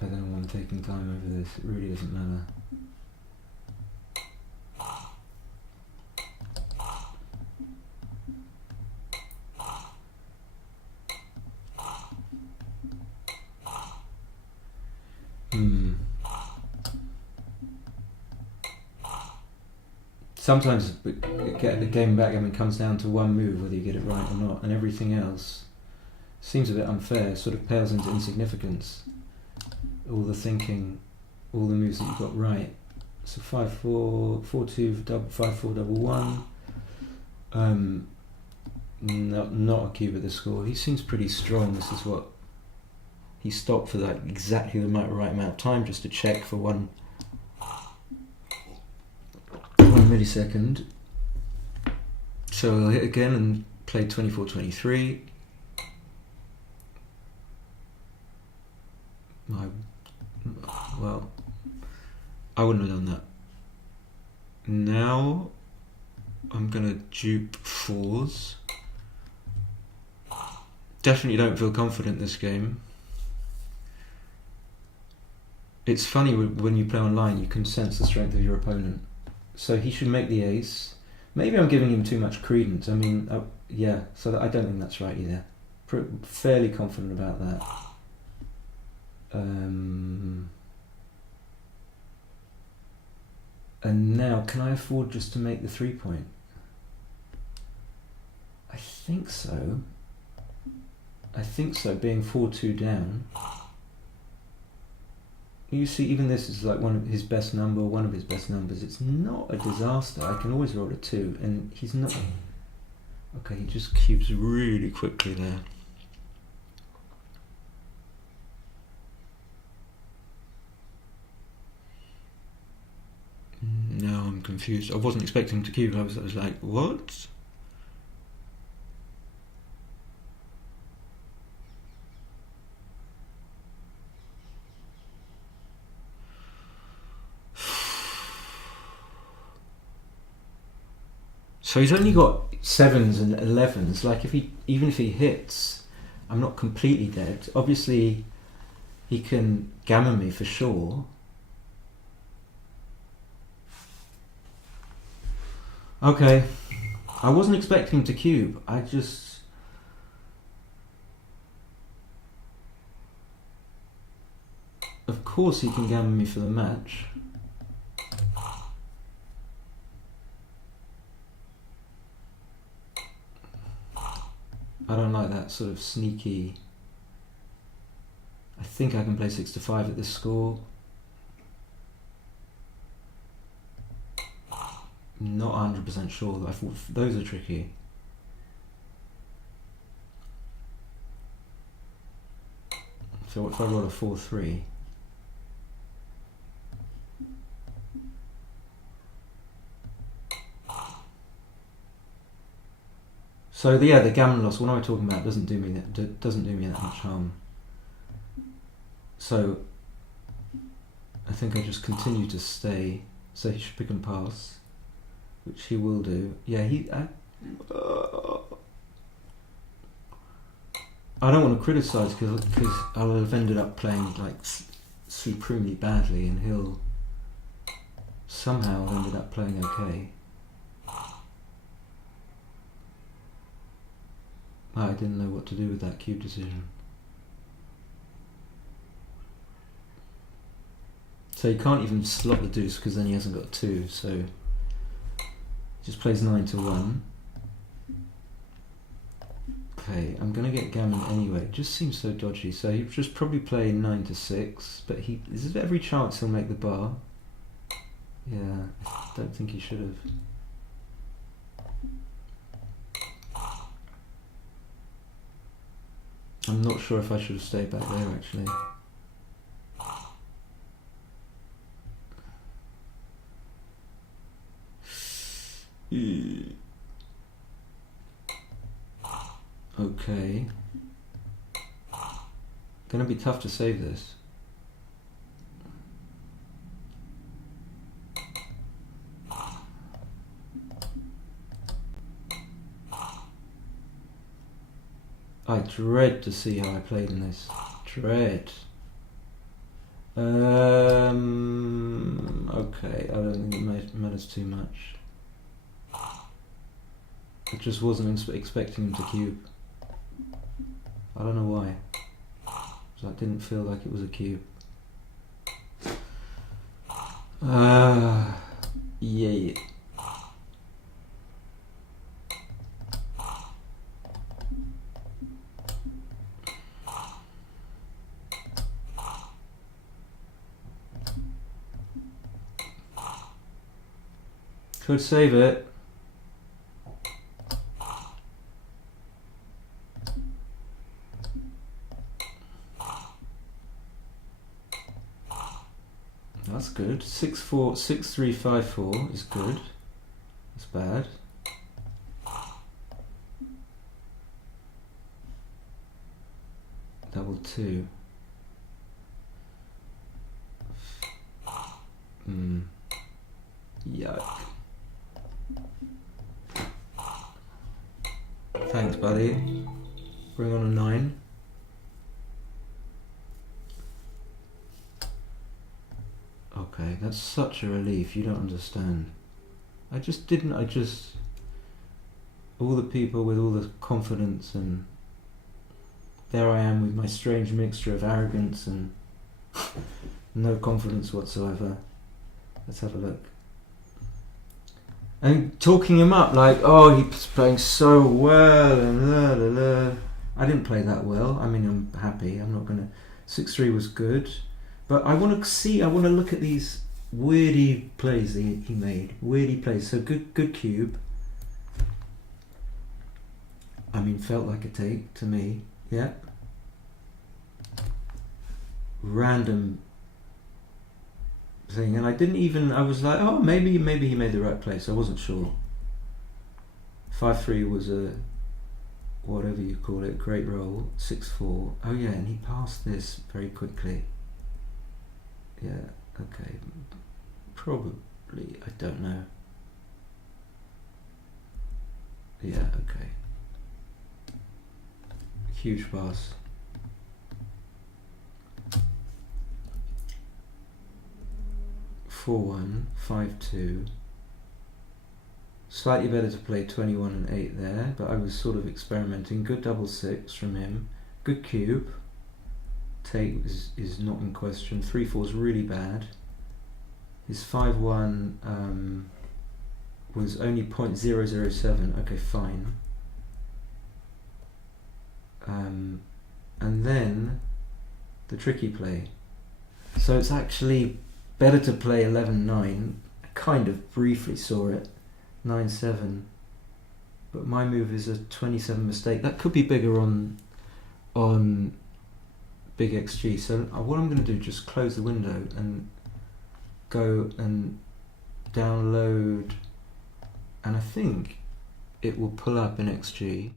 I don't know why I'm taking time over this. It really doesn't matter. Sometimes the game backgammon comes down to one move, whether you get it right or not, and everything else seems a bit unfair, sort of pales into insignificance. All the thinking, all the moves that you got right. So 5-4, 4-2, 5-4, double 1. Not a cube at the score. He seems pretty strong. This is what he stopped for, that exactly the right amount of time, just to check for one millisecond. So I'll hit again and play 24-23. Well, I wouldn't have done that. Now I'm gonna dupe 4s. Definitely don't feel confident in this game. It's funny when you play online, you can sense the strength of your opponent. So he should make the ace. Maybe I'm giving him too much credence. I mean, yeah, so I don't think that's right either. Fairly confident about that. And now, can I afford just to make the 3-point? I think so. Being 4-2 down. You see, even this is like one of his best numbers. It's not a disaster. I can always roll a 2, and he's not. Okay, he just cubes really quickly there. Now I'm confused. I wasn't expecting him to cube. I was like, what? So he's only got 7s and 11s. Like even if he hits, I'm not completely dead. Obviously, he can gammon me for sure. Okay, I wasn't expecting him to cube. Of course he can gammon me for the match. I don't like that sort of sneaky. I think I can play 6-5 at this score. Not 100% sure. I thought those are tricky. So what if I roll a 4-3? So the gammon loss. What am I talking about? Doesn't do me that much harm. So I think I just continue to stay. So he should pick and pass, which he will do. Yeah, I don't want to criticise because I'll have ended up playing like supremely badly, and he'll somehow ended up playing okay. I didn't know what to do with that cube decision. So he can't even slot the deuce because then he hasn't got 2, so he just plays 9-1. Okay, I'm gonna get gammon anyway. It just seems so dodgy. So he just probably play 9 to 6, but there's every chance he'll make the bar. Yeah, I don't think he should have. I'm not sure if I should have stayed back there actually. Okay. Gonna be tough to save this. I dread to see how I played in this. Dread. Okay, I don't think it matters too much. I just wasn't expecting him to cube. I don't know why. So I didn't feel like it was a cube. Yeah. Could save it. That's good. 6-4, 6-3-5-4 is good. That's bad. Double 2. Yuck. Thanks, buddy. Bring on a 9. Okay, that's such a relief, you don't understand. All the people with all the confidence, and there I am with my strange mixture of arrogance and no confidence whatsoever. Let's have a look. And talking him up like, oh, he's playing so well, and la la la. I didn't play that well. I mean, I'm happy. I'm not gonna. 6-3 was good, but I want to look at these weirdy plays he made. Weirdy plays. So good cube. I mean, felt like a take to me. Yeah. Random thing, and I was like, oh, maybe he made the right play, so I wasn't sure. 5-3 was a, whatever you call it, great roll. 6-4, oh yeah, and he passed this very quickly. Yeah, okay, probably, I don't know. Yeah, okay. Huge pass. (4-1), 5-2. Slightly better to play 21 and 8 there, but I was sort of experimenting. Good double 6 from him. Good cube. Take is not in question. 3-4 is really bad. His 5-1 was only 0.007. Okay, fine. And then the tricky play. So it's actually better to play 11-9. I kind of briefly saw it. 9-7. But my move is a 27 mistake. That could be bigger on big XG. So what I'm going to do, just close the window and go and download, and I think it will pull up in XG.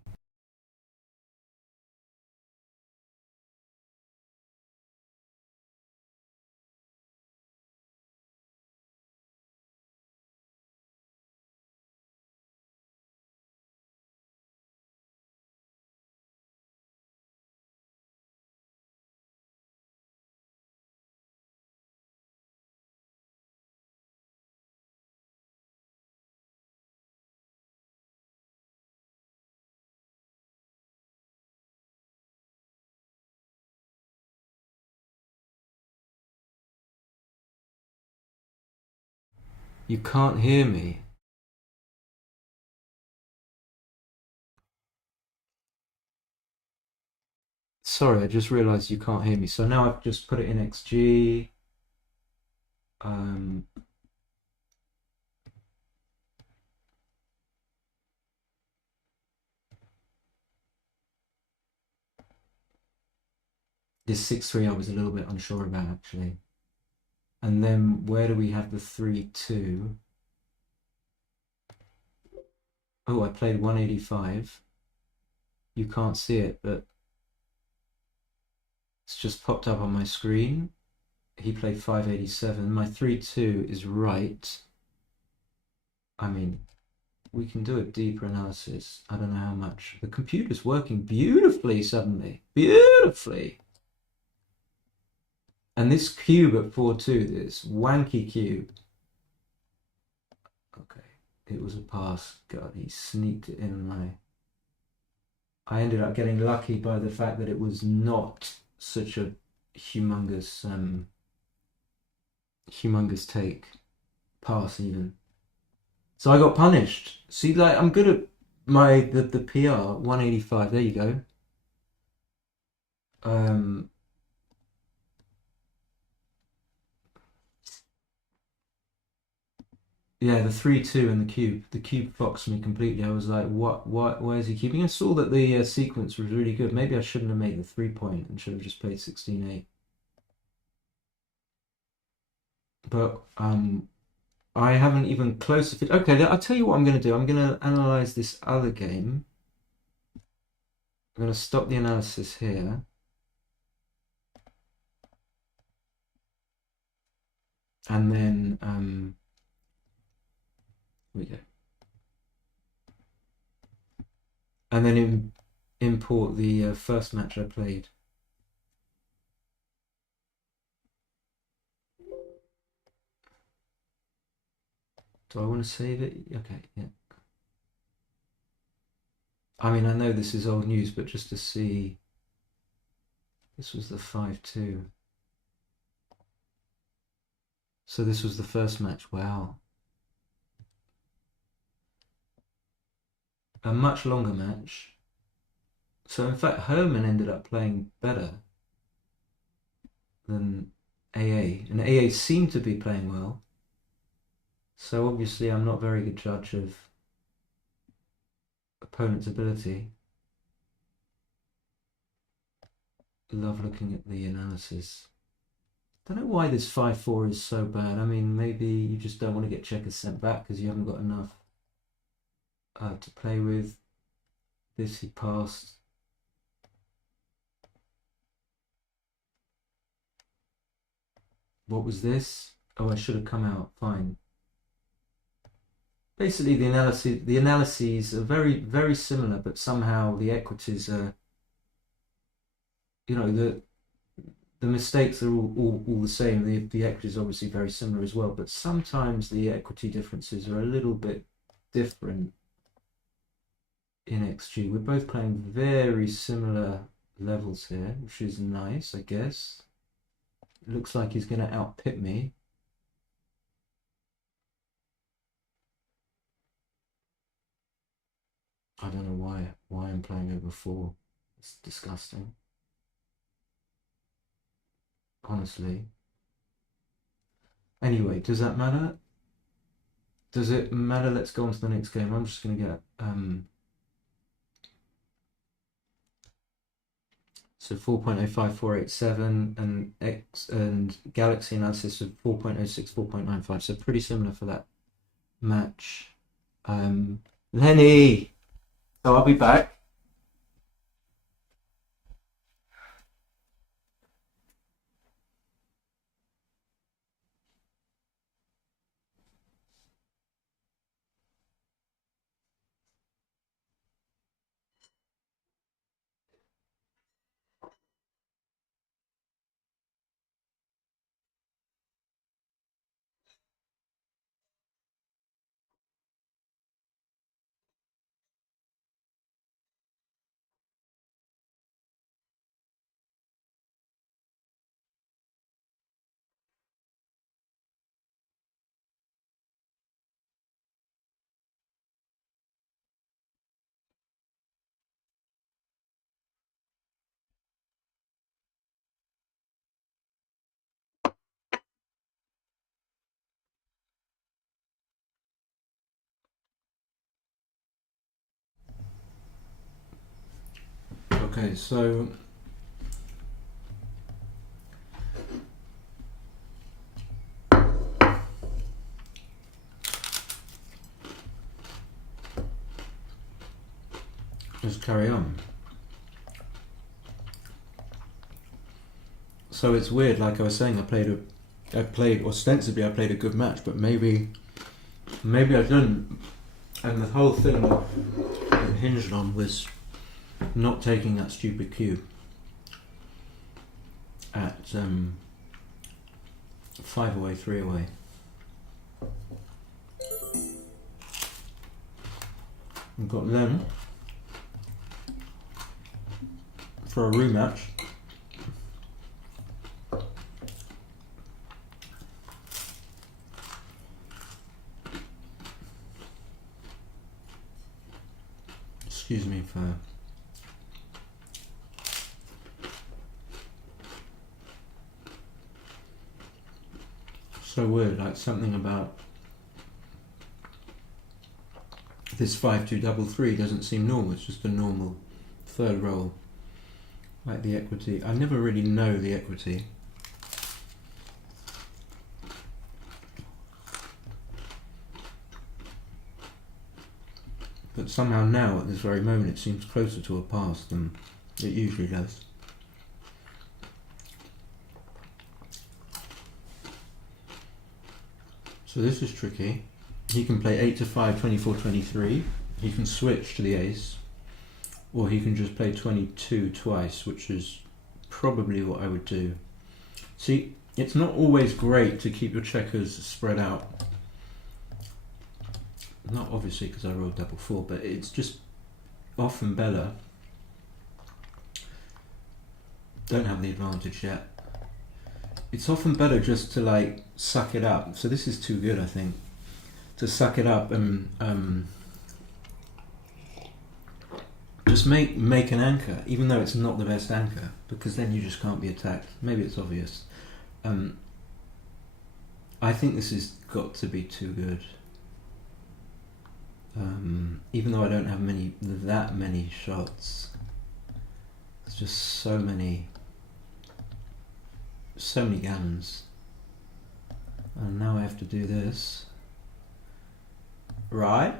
You can't hear me. Sorry, I just realized you can't hear me. So now I've just put it in XG. Um, this 6-3 I was a little bit unsure about actually. And then where do we have the 3-2? Oh, I played 185. You can't see it, but it's just popped up on my screen. He played 587. My 3-2 is right. I mean, we can do a deeper analysis. I don't know how much. The computer's working beautifully suddenly. Beautifully. And this cube at 4-2, this wanky cube. Okay, it was a pass. God, he sneaked it in. I ended up getting lucky by the fact that it was not such a humongous humongous take pass even. So I got punished. See, like I'm good at the PR 185. There you go. Um, yeah, the 3-2 and the cube. The cube foxed me completely. I was like, what? Why is he keeping? I saw that the sequence was really good. Maybe I shouldn't have made the 3 point and should have just played 16-8. But I haven't even close to fit. Okay, I'll tell you what I'm going to do. I'm going to analyze this other game. I'm going to stop the analysis here. And then, here we go. And then import the first match I played. Do I want to save it? Okay, yeah. I mean, I know this is old news, but just to see, this was the 5-2. So this was the first match. Wow. A much longer match. So in fact, Herman ended up playing better than AA, and AA seemed to be playing well. So obviously, I'm not a very good judge of opponent's ability. Love looking at the analysis. Don't know why this 5-4 is so bad. I mean, maybe you just don't want to get checkers sent back because you haven't got enough to play with. This he passed. What was this? Oh, I should have come out. Fine. Basically, the analyses are very similar, but somehow the equities are, the mistakes are all the same. The equity is obviously very similar as well, but sometimes the equity differences are a little bit different in XG. We're both playing very similar levels here, which is nice, I guess. It looks like he's going to outpit me. I don't know why I'm playing over 4. It's disgusting. Honestly. Anyway, does that matter? Does it matter? Let's go on to the next game. I'm just going to get so 4.05487 and X and Galaxy analysis of 4.06, 4.95. So pretty similar for that match. Lenny, so I'll be back. Okay, so let's carry on. So it's weird, like I was saying, ostensibly I played a good match, but maybe I didn't. And the whole thing it hinged on was not taking that stupid cue at 5 away, 3 away. We've got them for a rematch. Excuse me for so weird, like something about this 5-2-3-3 doesn't seem normal. It's just a normal third roll, like the equity. I never really know the equity. But somehow now, at this very moment, it seems closer to a pass than it usually does. So this is tricky. He can play 8-5, 24-23. He can switch to the ace. Or he can just play 22 twice, which is probably what I would do. See, it's not always great to keep your checkers spread out. Not obviously because I rolled double 4, but it's just often better. Don't have the advantage yet. It's often better just to like suck it up. So this is too good, I think. To suck it up and just make an anchor, even though it's not the best anchor, because then you just can't be attacked. Maybe it's obvious. I think this has got to be too good. Even though I don't have that many shots, there's just so many gammons, and now I have to do this, right?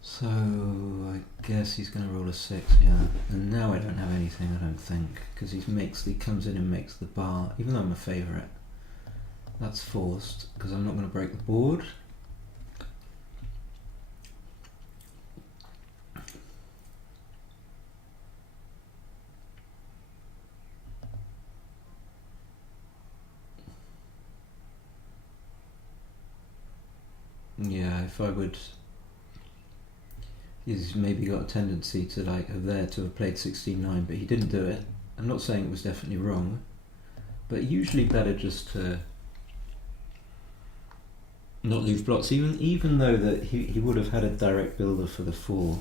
So I guess he's going to roll a 6, yeah. And now I don't have anything, I don't think, because he comes in and makes the bar, even though I'm a favourite. That's forced, because I'm not going to break the board. Yeah, if I would... He's maybe got a tendency to have played 16-9, but he didn't do it. I'm not saying it was definitely wrong, but usually better just to not leave blocks, even though that he would have had a direct builder for the 4.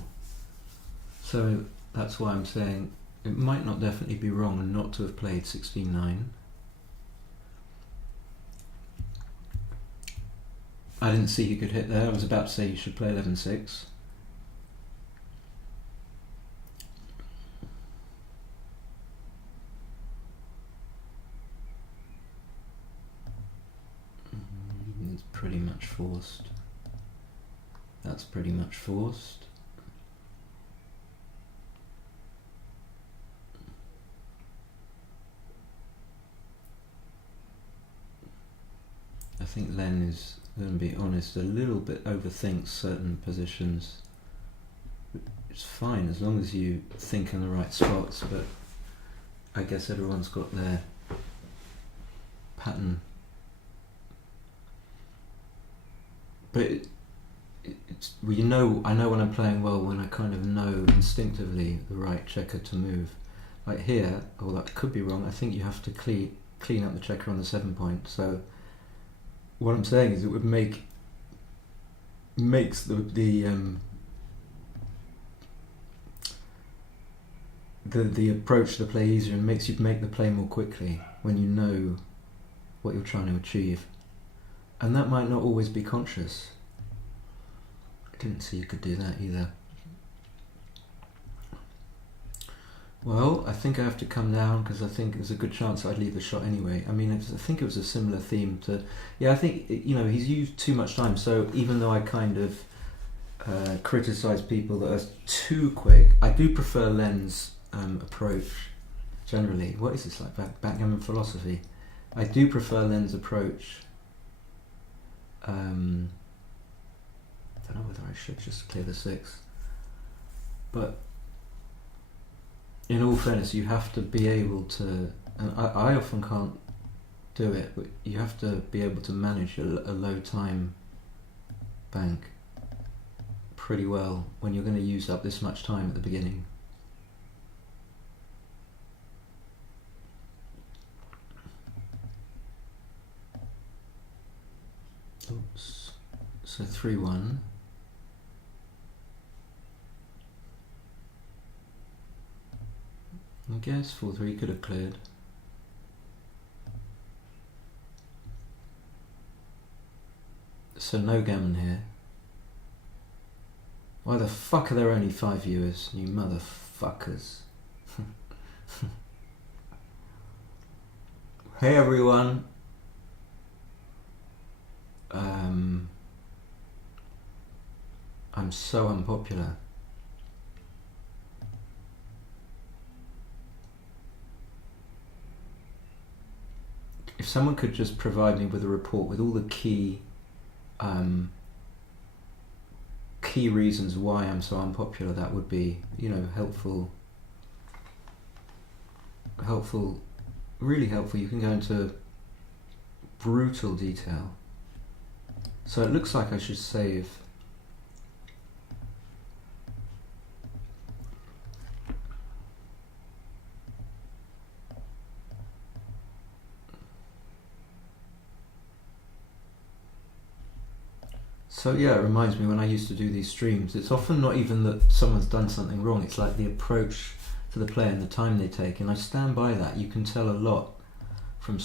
So that's why I'm saying it might not definitely be wrong not to have played 16-9. I didn't see he could hit there. I was about to say you should play 11-6. It's pretty much forced. That's pretty much forced. I think Len is, going to be honest, a little bit overthinks certain positions. It's fine as long as you think in the right spots, but I guess everyone's got their pattern. But I know when I'm playing well when I kind of know instinctively the right checker to move. Like here, that could be wrong. I think you have to clean up the checker on the 7 point. So what I'm saying is it would makes the approach to the play easier and makes you make the play more quickly when you know what you're trying to achieve. And that might not always be conscious. I didn't see you could do that either. Well, I think I have to come down because I think there's a good chance I'd leave the shot anyway. I mean, I think it was a similar theme to... Yeah, I think, he's used too much time, so even though I kind of criticise people that are too quick, I do prefer Len's approach, generally. What is this, like backgammon philosophy? I do prefer Len's approach. I don't know whether I should just clear the 6. But... in all fairness, you have to be able to, and I often can't do it, but you have to be able to manage a low time bank pretty well when you're going to use up this much time at the beginning. Oops. So 3-1. I guess 4-3 could have cleared. So no gammon here. Why the fuck are there only 5 viewers, you motherfuckers? Hey everyone. I'm so unpopular. If someone could just provide me with a report with all the key reasons why I'm so unpopular, that would be, helpful, really helpful. You can go into brutal detail. So it looks like I should save. So yeah, it reminds me when I used to do these streams, it's often not even that someone's done something wrong, it's like the approach to the play and the time they take, and I stand by that. You can tell a lot from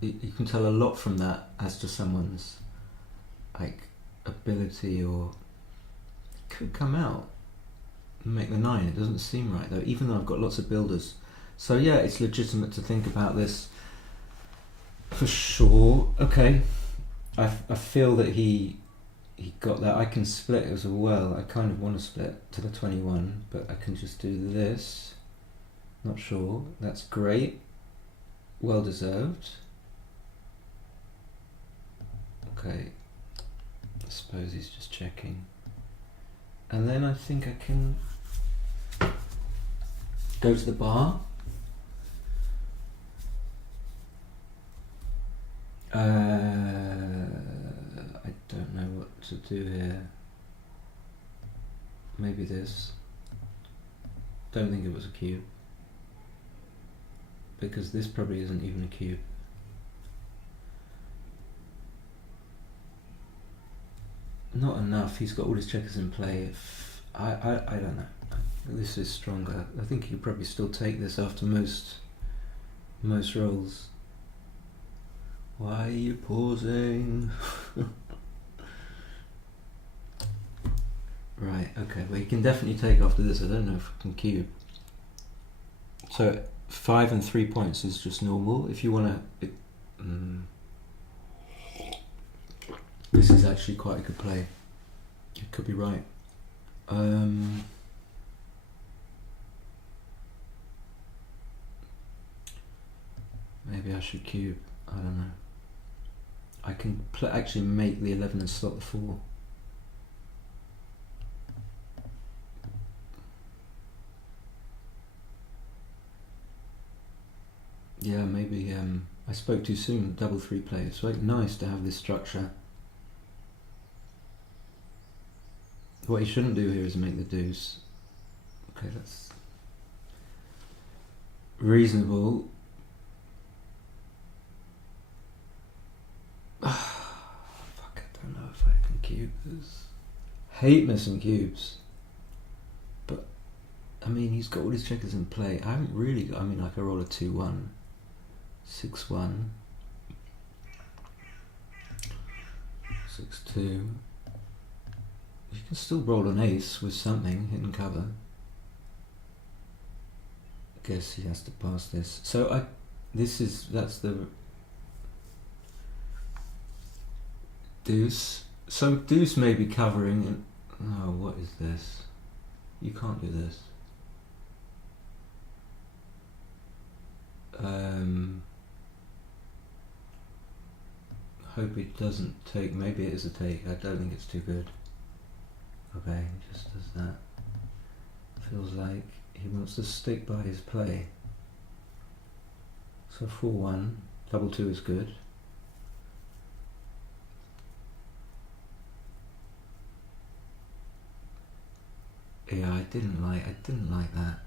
you can tell a lot from that as to someone's ability, or it could come out and make the 9. It doesn't seem right though, even though I've got lots of builders. So yeah, it's legitimate to think about this for sure. Okay. I feel that he got that. I can split as well. I kind of want to split to the 21, but I can just do this. Not sure. That's great. Well deserved. Okay. I suppose he's just checking. And then I think I can go to the bar. I don't know what to do here. Maybe this. Don't think it was a cube, because this probably isn't even a cube. Not enough. He's got all his checkers in play. I don't know. This is stronger. I think he could probably still take this after most rolls. Why are you pausing? Right, okay, well you can definitely take after this. I don't know if I can cube. So 5 and 3 points is just normal. If you want to... this is actually quite a good play. It could be right. Maybe I should cube. I don't know. I can actually make the 11 and slot the 4. Yeah, maybe I spoke too soon. Double 3 play. It's like nice to have this structure. What he shouldn't do here is make the deuce. Okay, that's reasonable. Fuck, I don't know if I can cube this. Hate missing cubes. But, I mean, he's got all his checkers in play. I haven't really got... I mean, I could roll a 2-1. 6-1. 6-2. can still roll an ace with something, hidden cover. I guess he has to pass this. So that's the deuce. So deuce may be covering and oh, what is this? You can't do this. Hope it doesn't take. Maybe it is a take. I don't think it's too good. Okay, he just does that. Feels like he wants to stick by his play. So 4-1, double 2 is good. Yeah, I didn't like that.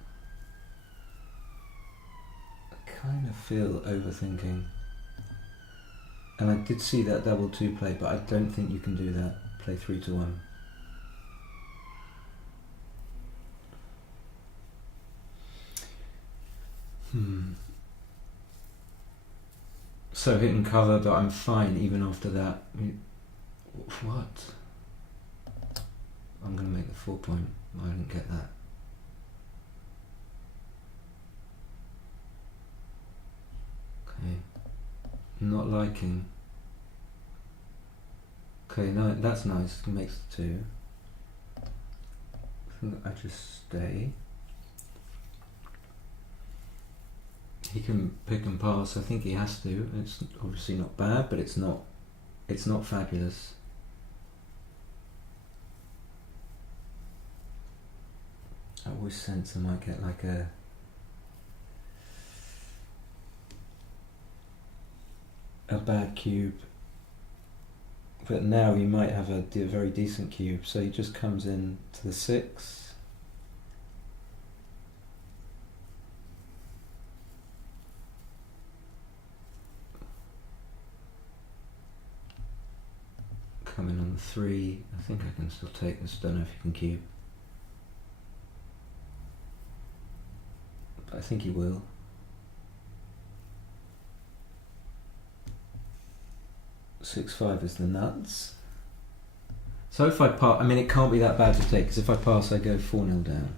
I kind of feel overthinking. And I did see that double 2 play, but I don't think you can do that. Play 3-1. So hidden cover, but I'm fine even after that. What? I'm going to make the 4 point. I didn't get that. Okay. Not liking. Okay, no, that's nice. It makes the 2. I think I just stay. He can pick and pass. I think he has to. It's obviously not bad, but it's not fabulous. I always sense I might get like a bad cube, but now he might have a very decent cube, so he just comes in to the 6. Coming on the 3. I think I can still take this. Don't know if you can cube, but I think he will. Six 5 is the nuts. So if I pass, I mean it can't be that bad to take, because if I pass I go 4-0 down.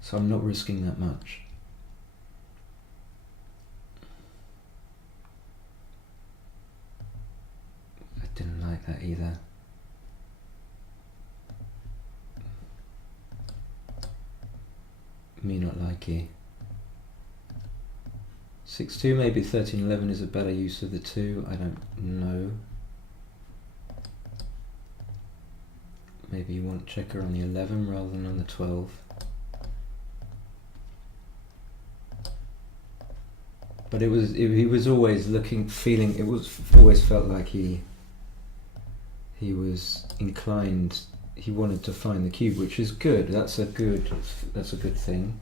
So I'm not risking that much. I didn't like that either. Me not likey. 6-2, maybe 13-11 is a better use of the 2, I don't know. Maybe you want checker on the 11 rather than on the 12. But he was always feeling, it was always felt like he was inclined, he wanted to find the cube, which is good, that's a good thing.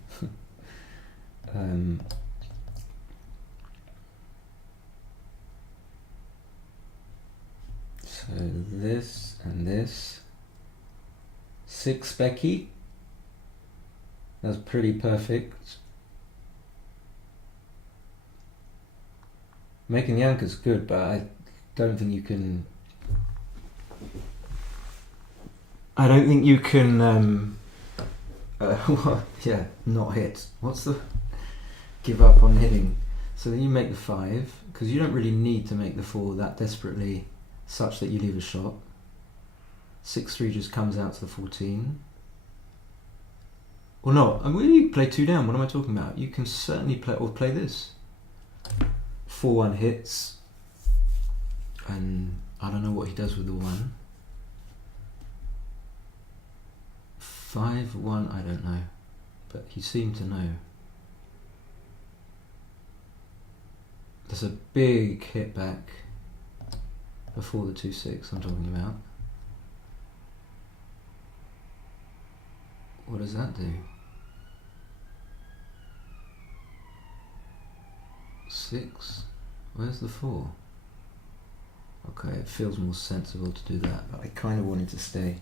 So this and this. 6 Becky. That's pretty perfect. Making the anchor's good, but I don't think you can. Yeah, not hit. What's the give up on hitting? So then you make the 5, because you don't really need to make the 4 that desperately, such that you leave a shot. 6-3 just comes out to the 14. Or no, I mean, you play 2 down. What am I talking about? You can certainly play this. 4-1 hits, and I don't know what he does with the 1. 5-1, I don't know, but he seemed to know. There's a big hit back before the 2-6 I'm talking about. What does that do? 6. Where's the 4? Okay, it feels more sensible to do that, but I kind of wanted to stay.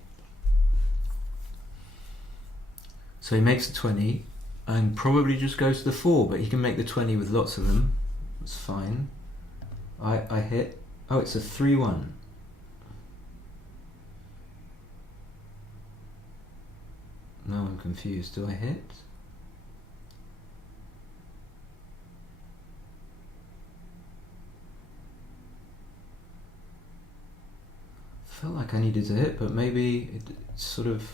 So he makes a 20 and probably just goes to the 4, but he can make the 20 with lots of them. That's fine. I hit. Oh, it's a 3-1. Now I'm confused. Do I hit? Felt like I needed to hit, but maybe it's sort of...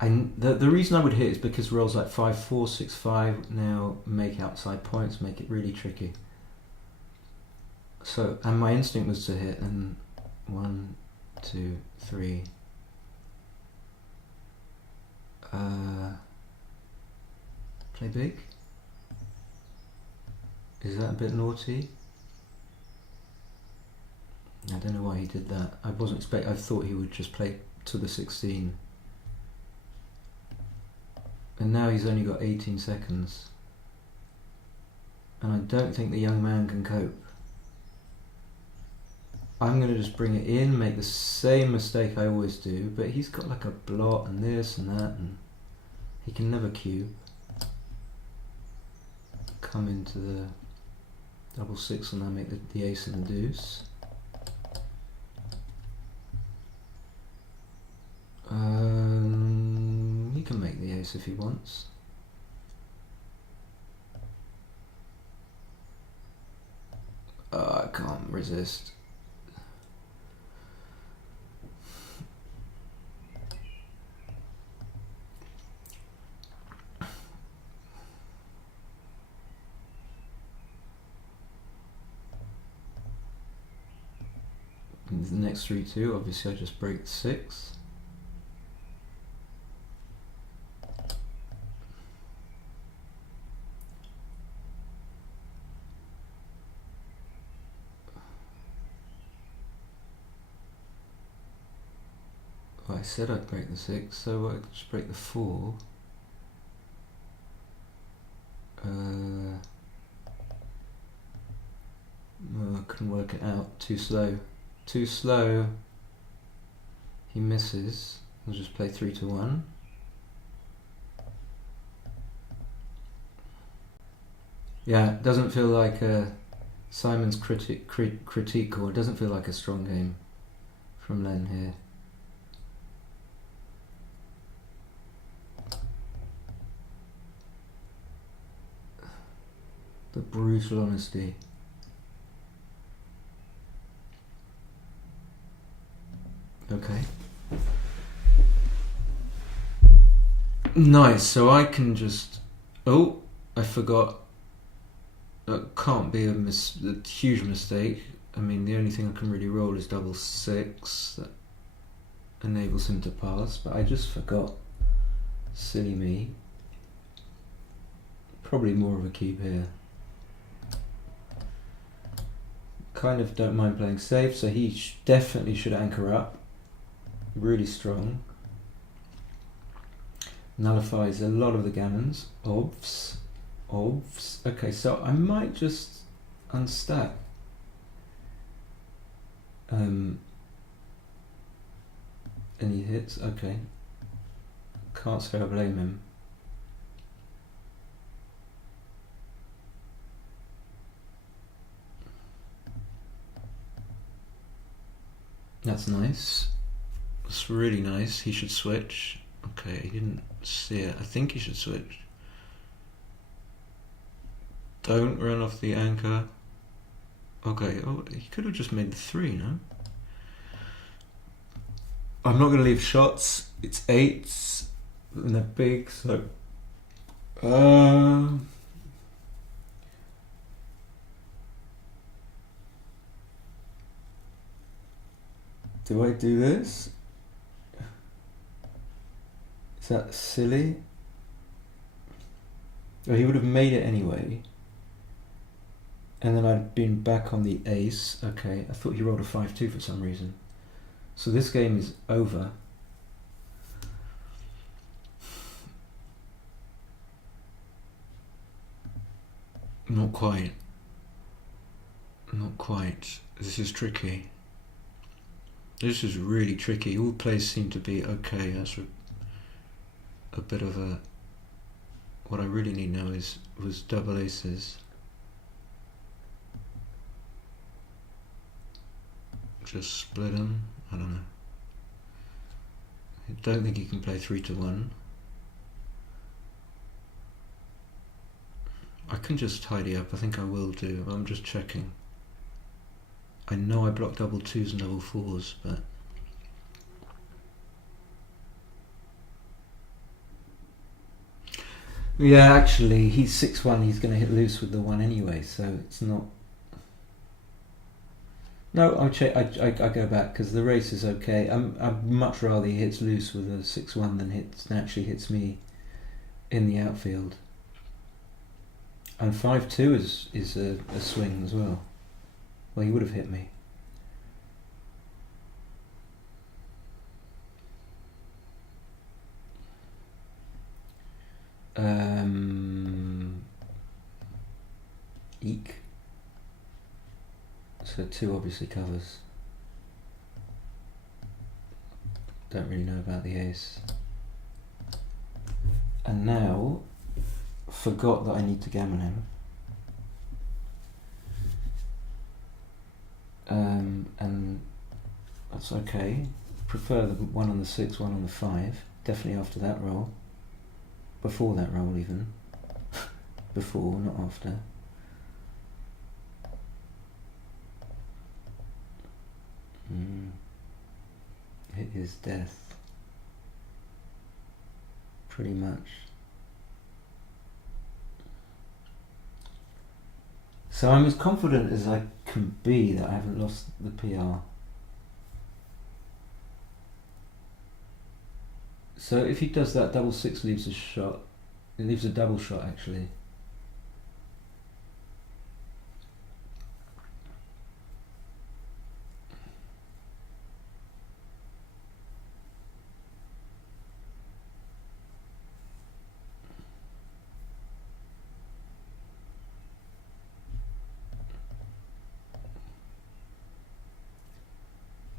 The reason I would hit is because rolls like 5, 4, 6, 5 now make outside points, make it really tricky. So, and my instinct was to hit, and 1, 2, 3. Play big? Is that a bit naughty? I don't know why he did that. I wasn't expecting. I thought he would just play to the 16. And now he's only got 18 seconds. And I don't think the young man can cope. I'm going to just bring it in, make the same mistake I always do, but he's got like a blot and this and that, and he can never cube. Come into the double 6 and I make the ace and the deuce. He can make the ace if he wants. I can't resist. And the next 3-2, obviously I just break the 6. Well, I said I'd break the 6, so I'd just break the 4. I couldn't work it out. Too slow. Too slow. He misses. I'll just play 3-1. Yeah, it doesn't feel like Simon's critique, or it doesn't feel like a strong game from Len here. The brutal honesty. Okay. Nice, so I can just... Oh, I forgot. That can't be a huge mistake. I mean, the only thing I can really roll is double 6. That enables him to pass, but I just forgot. Silly me. Probably more of a keep here. Kind of don't mind playing safe, so he definitely should anchor up. Really strong. Nullifies a lot of the gammons. Obvs. Okay, so I might just unstack. Any hits? Okay. Can't say I blame him. That's nice. That's really nice. He should switch. Okay, he didn't see it. I think he should switch. Don't run off the anchor. Okay, oh, he could have just made the 3, no? I'm not going to leave shots. It's 8s, and they're big, so... Do I do this? Is that silly? Well, he would have made it anyway. And then I'd been back on the ace. Okay, I thought he rolled a 5-2 for some reason. So this game is over. Not quite. Not quite. This is tricky. This is really tricky. All plays seem to be okay. That's a bit of a... What I really need now was double aces. Just split them. I don't know. I don't think he can play 3 to 1. I can just tidy up. I think I will do. I'm just checking. I know I blocked double 2s and double 4s, but yeah, actually, he's 6-1. He's going to hit loose with the 1 anyway, so it's not. No, I go back because the race is okay. I'd much rather he hits loose with a 6-1 than actually hits me in the outfield. And 5-2 is a swing as well. Well, he would have hit me. Eek. So 2 obviously covers. Don't really know about the ace. And now, forgot that I need to gammon him. And that's okay. Prefer the 1 on the 6, 1 on the 5. Definitely after that roll. Before that roll even. Before, not after. It is death. Pretty much. So I'm as confident as I can be that I haven't lost the PR. So if he does that, double 6 leaves a shot. It leaves a double shot actually.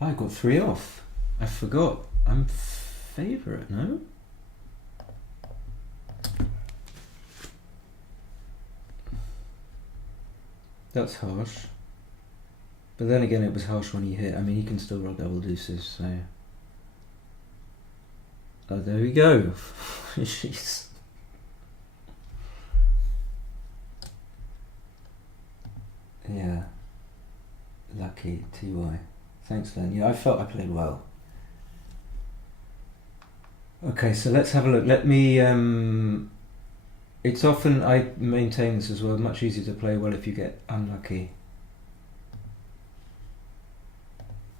I got 3 off. I forgot. I'm favourite, no? That's harsh. But then again, it was harsh when he hit. I mean, he can still roll double deuces, so. Oh, there we go. Jeez. Yeah. Lucky, TY. Thanks, Len. Yeah, I felt I played well. Okay, so let's have a look. Let me. It's often, I maintain this as well, much easier to play well if you get unlucky.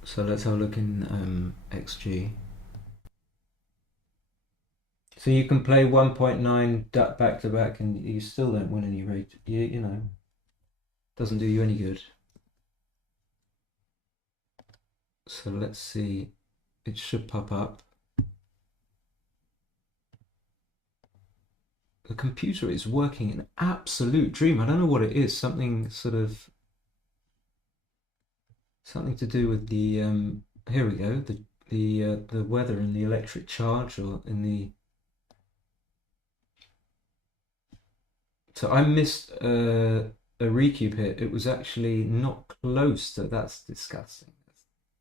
So let's have a look in XG. So you can play 1.9 back to back and you still don't win any rate. You know, doesn't do you any good. So let's see. It should pop up. The computer is working an absolute dream. I don't know what it is. Something sort of something to do with the here we go. The weather and the electric charge, or in the. So I missed a recube hit. It was actually not close to. That's disgusting.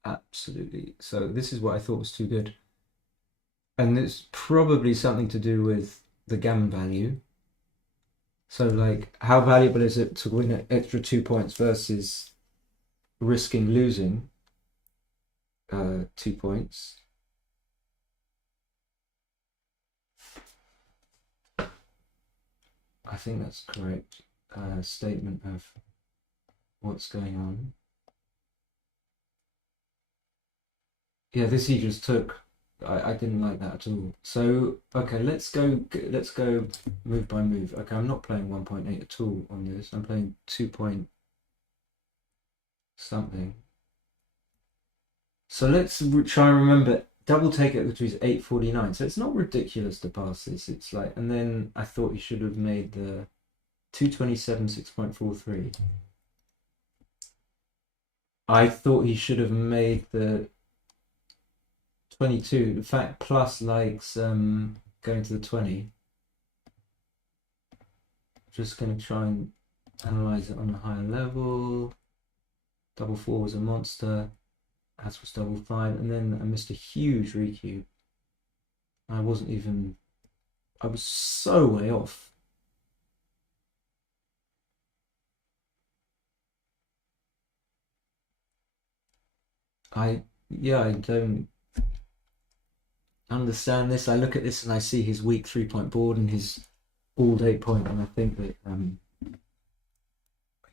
Absolutely. So this is what I thought was too good. And it's probably something to do with the gammon value. So like, how valuable is it to win an extra 2 points versus risking losing 2 points? I think that's correct statement of what's going on. Yeah, this he just took. I didn't like that at all. So okay, let's go move by move. Okay, I'm not playing 1.8 at all on this. I'm playing 2 point something. So let's try and remember. Double take it, which is 849. So it's not ridiculous to pass this. It's like, and then I thought you should have made the 227 6.43. I thought he should have made the 22. In fact, plus likes going to the 20. Just going to try and analyze it on a higher level. Double 4 was a monster, as was double 5, and then I missed a huge recube. I wasn't even. I was so way off. I yeah, I don't understand this. I look at this and I see his weak 3 point board and his all day point, and I think that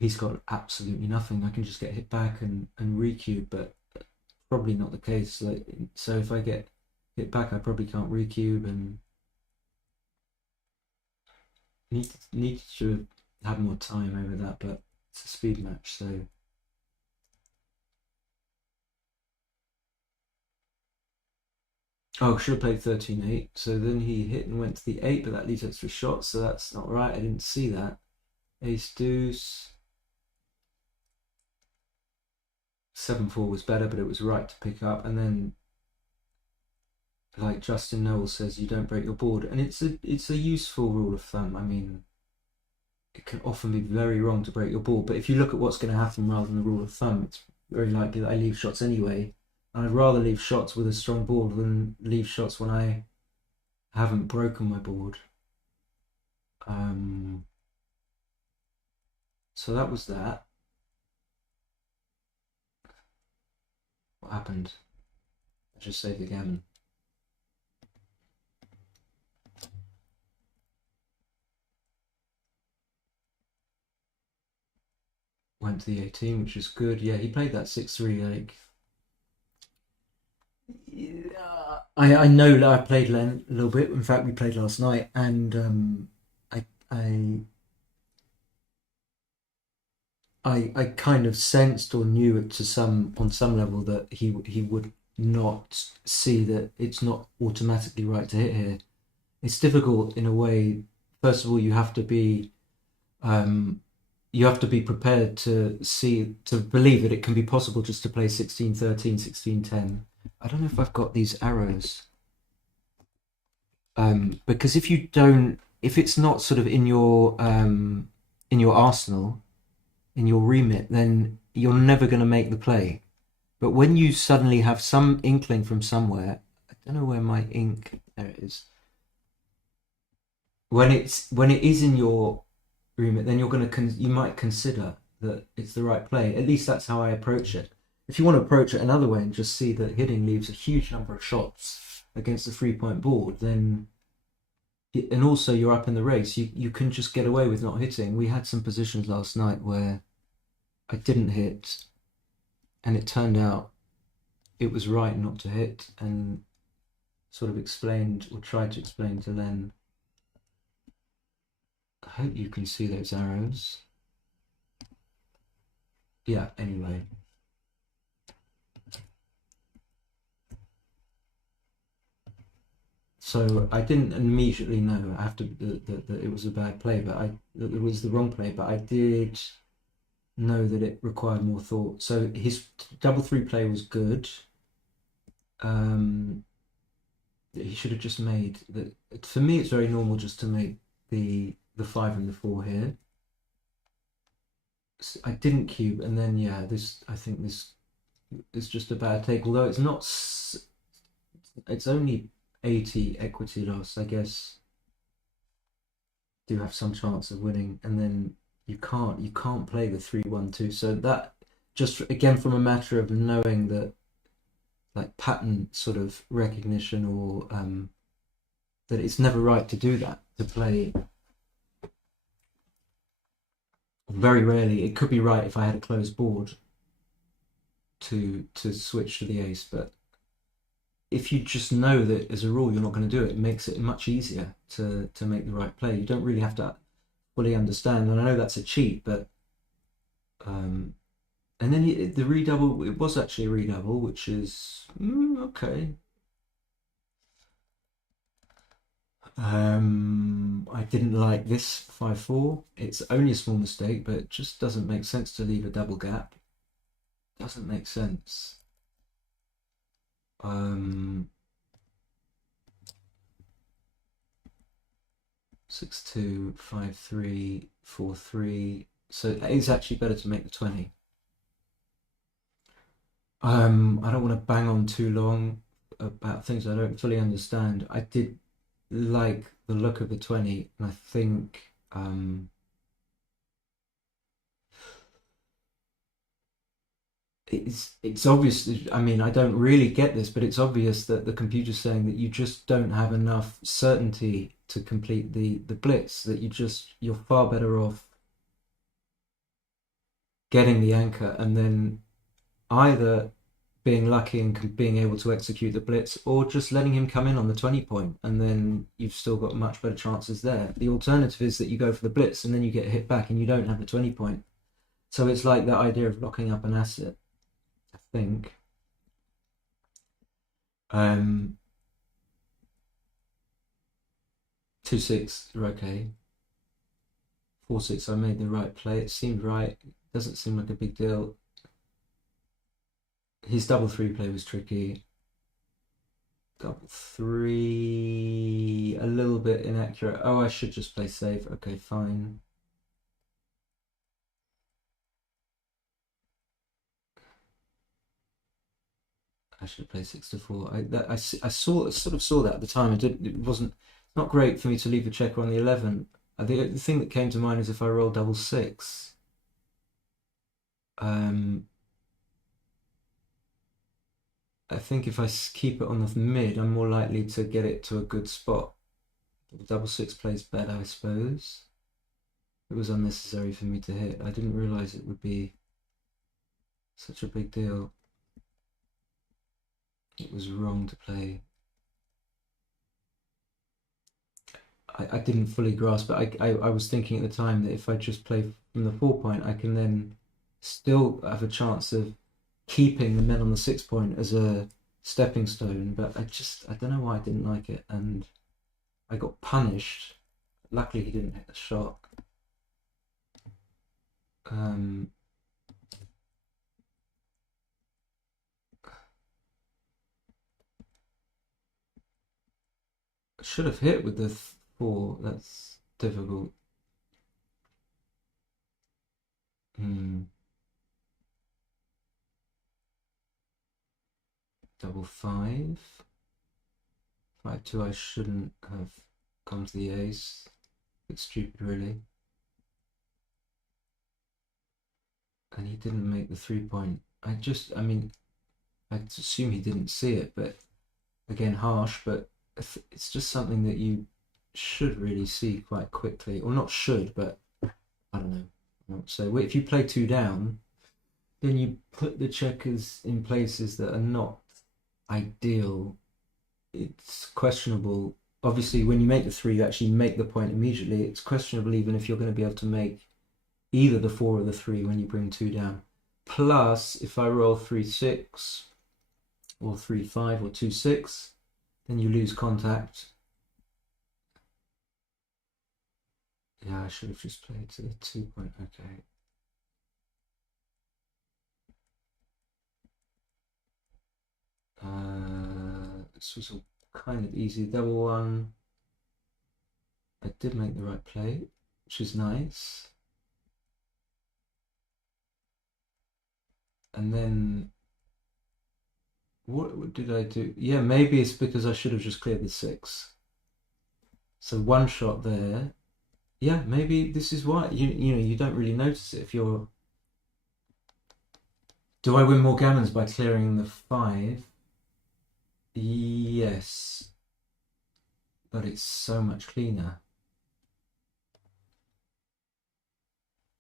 he's got absolutely nothing. I can just get hit back and recube, but probably not the case. Like, so if I get hit back, I probably can't recube, and need to have more time over that. But it's a speed match, so. Oh, should have played 13-8. So then he hit and went to the 8, but that leaves extra shots, so that's not right. I didn't see that. Ace deuce. 7-4 was better, but it was right to pick up. And then, like Justin Noel says, you don't break your board, and it's a useful rule of thumb. I mean, it can often be very wrong to break your board, but if you look at what's going to happen rather than the rule of thumb, it's very likely that I leave shots anyway. And I'd rather leave shots with a strong board than leave shots when I haven't broken my board. So that was that. What happened? I just saved the gammon. Went to the 18, which is good. Yeah, he played that 6-3 like. Yeah, I know that I played Len a little bit. In fact, we played last night, and I kind of sensed or knew it to some on some level that he would not see that it's not automatically right to hit here. It's difficult in a way. First of all, um, you have to be prepared to believe that it can be possible just to play 16-13, 16-10. I don't know if I've got these arrows. Because if you don't, if it's not sort of in your arsenal, in your remit, then you're never going to make the play. But when you suddenly have some inkling from somewhere, I don't know where my ink. There it is. When it is in your remit, then you might consider that it's the right play. At least that's how I approach it. If you want to approach it another way and just see that hitting leaves a huge number of shots against a 3 point board, then and also you're up in the race, you can just get away with not hitting. We had some positions last night where I didn't hit, and it turned out it was right not to hit, and sort of explained or tried to explain to Len. I hope you can see those arrows. Yeah, anyway. So I didn't immediately know after that it was a bad play, but it was the wrong play. But I did know that it required more thought. So his double three play was good. He should have just made that. For me, it's very normal just to make the 5 and the 4 here. I didn't cube, and then yeah, this I think this is just a bad take. Although it's not, it's only 80 equity loss. I guess do have some chance of winning, and then you can't play the 3-1-2. So that just again from a matter of knowing that like pattern sort of recognition or that it's never right to do that, to play. Very rarely it could be right if I had a closed board to switch to the ace, but if you just know that as a rule you're not going to do it, it makes it much easier to make the right play. You don't really have to fully understand, and I know that's a cheat, but and then the redouble, it was actually a redouble, which is okay. I didn't like this 5-4. It's only a small mistake, but it just doesn't make sense to leave a double gap. Doesn't make sense. 6-2, 5-3, 4-3. So it is actually better to make the 20. I don't want to bang on too long. about things I don't fully understand. I did like the look of the 20, and I think it's obvious. I mean, I don't really get this, but it's obvious that the computer's saying that you just don't have enough certainty to complete the blitz. That you're far better off getting the anchor and then either being lucky and being able to execute the blitz, or just letting him come in on the 20 point, and then you've still got much better chances there. The alternative is that you go for the blitz and then you get hit back and you don't have the 20 point. So it's like that idea of locking up an asset, I think. 2-6, okay. 4-6, I made the right play. It seemed right. Doesn't seem like a big deal. His double 3 play was tricky. Double 3, a little bit inaccurate. Oh, I should just play safe. Okay, fine. I should play 6-4. I sort of saw that at the time. It wasn't not great for me to leave a checker on the 11. The thing that came to mind is if I roll double 6. I think if I keep it on the mid, I'm more likely to get it to a good spot. The double 6 plays better, I suppose. It was unnecessary for me to hit. I didn't realize it would be such a big deal. It was wrong to play. I didn't fully grasp it. I was thinking at the time that if I just play from the 4 point, I can then still have a chance of keeping the men on the 6 point as a stepping stone. But I don't know why I didn't like it, and I got punished. Luckily, he didn't hit the shot. I should have hit with the 4. That's difficult. Double 5. 5-2. I shouldn't have gone to the ace. It's stupid, really. And he didn't make the 3 point. I mean, I'd assume he didn't see it, but again, harsh, but it's just something that you should really see quite quickly. Or not should, but I don't know. So if you play 2 down, then you put the checkers in places that are not ideal. It's questionable. Obviously, when you make the 3, you actually make the point immediately. It's questionable even if you're going to be able to make either the 4 or the 3 when you bring 2 down. Plus, if I roll 3-6 or 3-5 or 2-6, then you lose contact. Yeah, I should have just played to the 2 point. Okay. This was all kind of easy. Double 1. I did make the right play, which is nice. And then what did I do? Yeah, maybe it's because I should have just cleared the 6. So 1 shot there. Yeah, maybe this is why you know you don't really notice it if you're. Do I win more gammons by clearing the 5? Yes, but it's so much cleaner.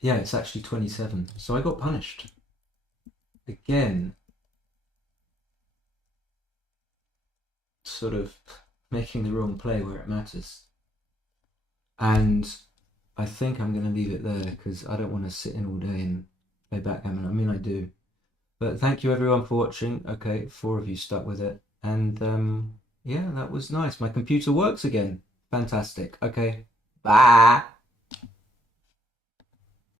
Yeah, it's actually 27. So I got punished again. Sort of making the wrong play where it matters. And I think I'm going to leave it there because I don't want to sit in all day and play backgammon. I mean, I do. But thank you everyone for watching. Okay, 4 of you stuck with it. And yeah, that was nice. My computer works again. Fantastic. Okay, bye.